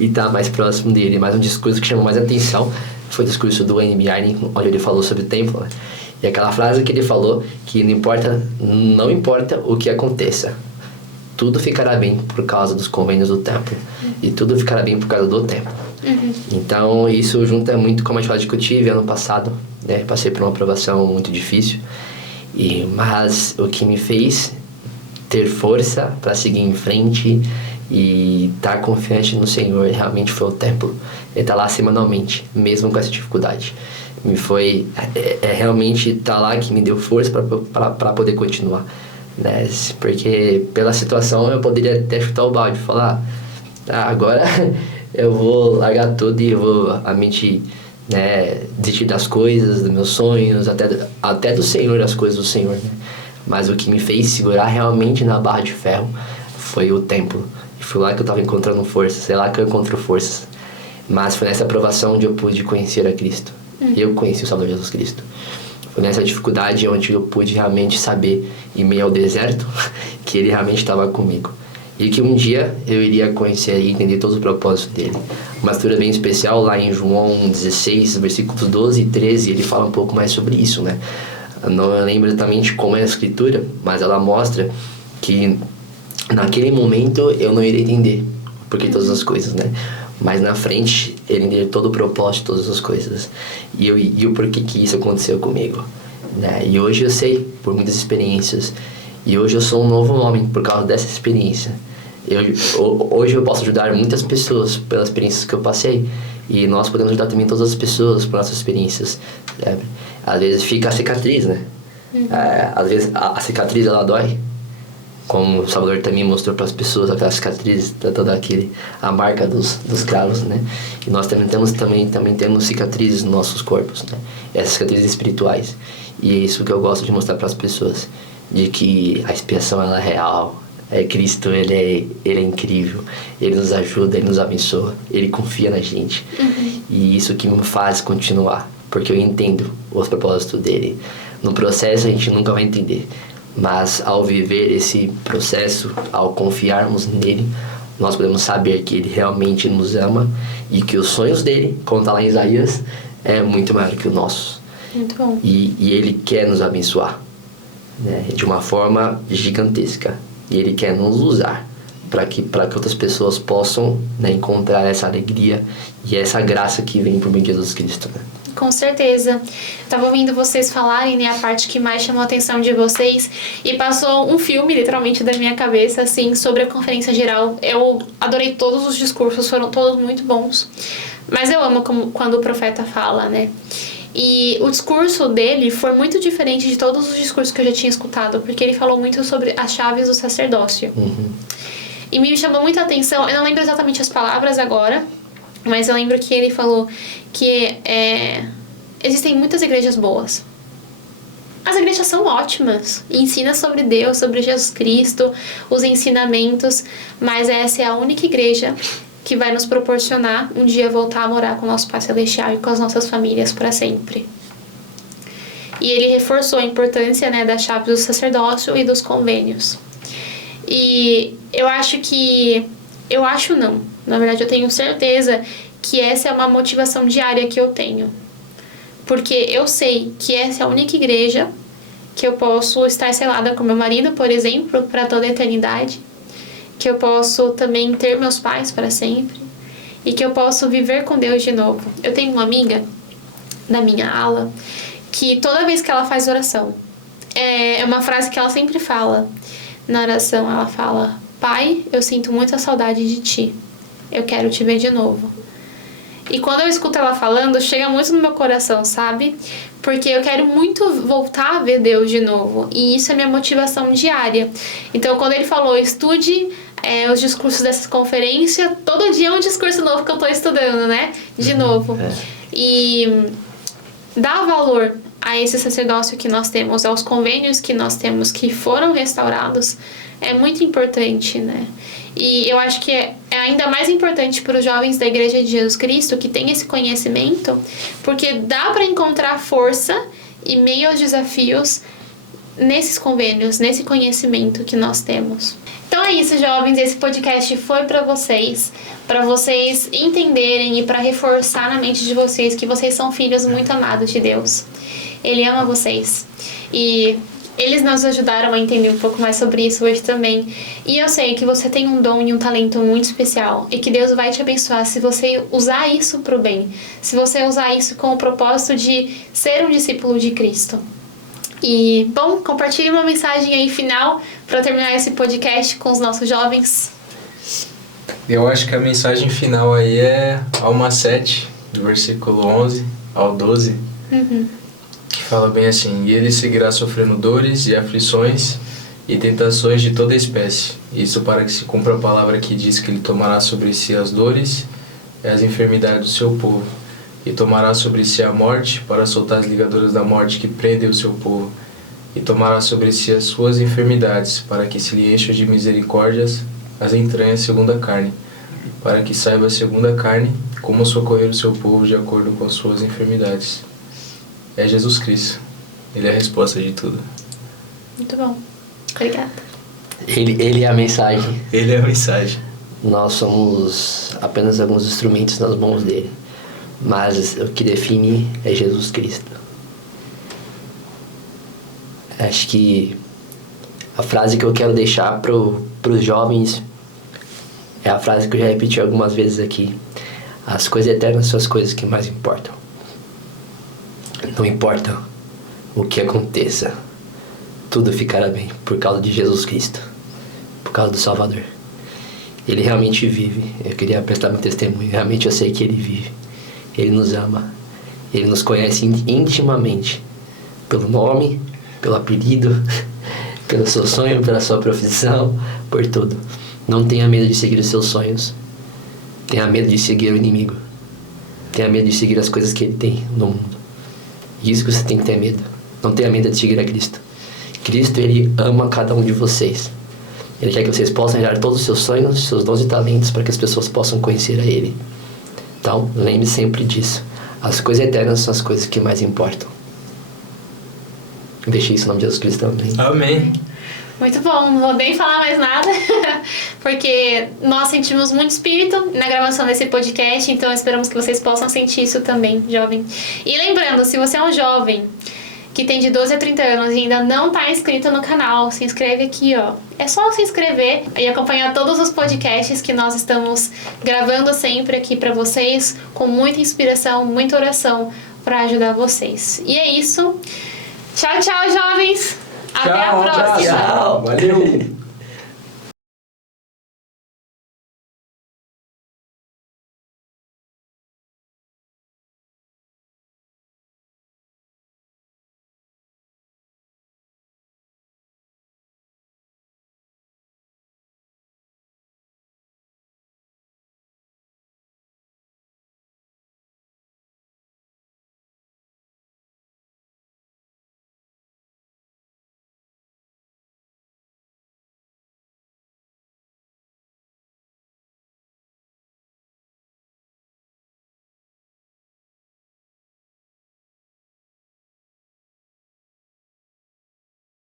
E estar mais próximo dele. Mas um discurso que chamou mais atenção foi o discurso do NMI, onde ele falou sobre o templo, né? E aquela frase que ele falou, que não importa o que aconteça, tudo ficará bem por causa dos convênios do templo. E tudo ficará bem por causa do templo. Então, isso junta muito com a dificuldade que eu tive ano passado, né? Passei por uma aprovação muito difícil. Mas o que me fez ter força para seguir em frente e estar confiante no Senhor realmente foi o templo. Ele tá lá semanalmente, mesmo com essa dificuldade. Realmente estar lá que me deu força para poder continuar, né? Porque pela situação eu poderia até chutar o balde e falar, agora eu vou largar tudo e vou realmente, né, desistir das coisas, dos meus sonhos, até do Senhor, as coisas do Senhor, né? Mas o que me fez segurar realmente na barra de ferro foi o templo. E foi lá que eu estava encontrando forças, é lá que eu encontro forças. Mas foi nessa aprovação onde eu pude conhecer a Cristo. Eu conheci o Salvador Jesus Cristo. Foi nessa dificuldade onde eu pude realmente saber, em meio ao deserto, que Ele realmente estava comigo. E que um dia eu iria conhecer e entender todos os propósitos dele. Uma leitura bem especial lá em João 16, versículos 12 e 13, ele fala um pouco mais sobre isso, né? Eu não lembro exatamente como é a escritura, mas ela mostra que naquele momento eu não iria entender porque todas as coisas, né? Mas na frente ele entender todo o propósito de todas as coisas. E o porquê que isso aconteceu comigo, né? E hoje eu sei, por muitas experiências. E hoje eu sou um novo homem por causa dessa experiência. Hoje eu posso ajudar muitas pessoas pelas experiências que eu passei. E nós podemos ajudar também todas as pessoas por nossas experiências, sabe? Às vezes fica a cicatriz, né? Às vezes a cicatriz ela dói. Como o Salvador também mostrou para as pessoas, aquela cicatriz, toda a marca dos cravos, né? E nós também temos cicatrizes nos nossos corpos, né? Essas cicatrizes espirituais. E é isso que eu gosto de mostrar para as pessoas. De que a expiação ela é real. Cristo, ele é incrível. Ele nos ajuda, ele nos abençoa. Ele confia na gente. E isso que me faz continuar. Porque eu entendo os propósitos dele. No processo a gente nunca vai entender. Mas ao viver esse processo, ao confiarmos nele, nós podemos saber que ele realmente nos ama. E que os sonhos dele, como está lá em Isaías, é muito maior que o nosso. Muito bom. E ele quer nos abençoar, né, de uma forma gigantesca. E ele quer nos usar para que outras pessoas possam, né, encontrar essa alegria e essa graça que vem por meio de Jesus Cristo, né? Com certeza. Estava ouvindo vocês falarem, né, a parte que mais chamou a atenção de vocês, e passou um filme, literalmente, da minha cabeça, assim, sobre a conferência geral. Eu adorei todos os discursos, foram todos muito bons. Mas eu amo quando o profeta fala, né? E o discurso dele foi muito diferente de todos os discursos que eu já tinha escutado, porque ele falou muito sobre as chaves do sacerdócio. E me chamou muita atenção, eu não lembro exatamente as palavras agora, mas eu lembro que ele falou que existem muitas igrejas boas. As igrejas são ótimas, ensinam sobre Deus, sobre Jesus Cristo, os ensinamentos, mas essa é a única igreja que vai nos proporcionar um dia voltar a morar com o nosso Pai Celestial e com as nossas famílias para sempre. E ele reforçou a importância, né, das chaves do sacerdócio e dos convênios. E na verdade eu tenho certeza que essa é uma motivação diária que eu tenho. Porque eu sei que essa é a única igreja que eu posso estar selada com meu marido, por exemplo, para toda a eternidade, que eu posso também ter meus pais para sempre e que eu posso viver com Deus de novo. Eu tenho uma amiga da minha ala que toda vez que ela faz oração, é uma frase que ela sempre fala na oração, ela fala: Pai, eu sinto muita saudade de Ti, eu quero Te ver de novo. E quando eu escuto ela falando, chega muito no meu coração, sabe? Porque eu quero muito voltar a ver Deus de novo. E isso é minha motivação diária. Então, quando ele falou, estude os discursos dessa conferência, todo dia é um discurso novo que eu tô estudando, né? De novo. E dar valor a esse sacerdócio que nós temos, aos convênios que nós temos, que foram restaurados, é muito importante, né? E eu acho que é ainda mais importante para os jovens da Igreja de Jesus Cristo que têm esse conhecimento, porque dá para encontrar força e meio aos desafios nesses convênios, nesse conhecimento que nós temos. Então é isso, jovens, esse podcast foi para vocês entenderem e para reforçar na mente de vocês que vocês são filhos muito amados de Deus. Ele ama vocês e eles nos ajudaram a entender um pouco mais sobre isso hoje também. E eu sei que você tem um dom e um talento muito especial e que Deus vai te abençoar se você usar isso para o bem, se você usar isso com o propósito de ser um discípulo de Cristo. E, bom, compartilhe uma mensagem aí final para terminar esse podcast com os nossos jovens. Eu acho que a mensagem final aí é Alma 7, do versículo 11 ao 12. Que fala bem assim: e ele seguirá sofrendo dores e aflições e tentações de toda espécie. Isso para que se cumpra a palavra que diz que ele tomará sobre si as dores e as enfermidades do seu povo, e tomará sobre si a morte para soltar as ligaduras da morte que prendem o seu povo, e tomará sobre si as suas enfermidades para que se lhe encha de misericórdias as entranhas segundo a carne, para que saiba segundo a carne como socorrer o seu povo de acordo com as suas enfermidades. É Jesus Cristo. Ele é a resposta de tudo. Muito bom. Obrigada. Ele é a mensagem. Ele é a mensagem. Nós somos apenas alguns instrumentos nas mãos dele. Mas o que define é Jesus Cristo. Acho que a frase que eu quero deixar para os jovens é a frase que eu já repeti algumas vezes aqui. As coisas eternas são as coisas que mais importam. Não importa o que aconteça, tudo ficará bem por causa de Jesus Cristo, por causa do Salvador. Ele realmente vive. Eu queria prestar meu testemunho. Realmente eu sei que ele vive. Ele nos ama. Ele nos conhece intimamente, pelo nome, pelo apelido, pelo seu sonho, pela sua profissão, por tudo. Não tenha medo de seguir os seus sonhos. Tenha medo de seguir o inimigo. Tenha medo de seguir as coisas que ele tem no mundo. Isso que você tem que ter medo. Não tenha medo de seguir a Cristo. Cristo, ele ama cada um de vocês. Ele quer que vocês possam realizar todos os seus sonhos, seus dons e talentos, para que as pessoas possam conhecer a ele. Então, lembre sempre disso. As coisas eternas são as coisas que mais importam. Deixei isso em nome de Jesus Cristo. Amém. Amém. Muito bom, não vou nem falar mais nada, porque nós sentimos muito espírito na gravação desse podcast, então esperamos que vocês possam sentir isso também, jovem. E lembrando, se você é um jovem que tem de 12 a 30 anos e ainda não está inscrito no canal, se inscreve aqui, ó. É só se inscrever e acompanhar todos os podcasts que nós estamos gravando sempre aqui para vocês, com muita inspiração, muita oração para ajudar vocês. E é isso. Tchau, tchau, jovens! Até a próxima! Tchau. Valeu!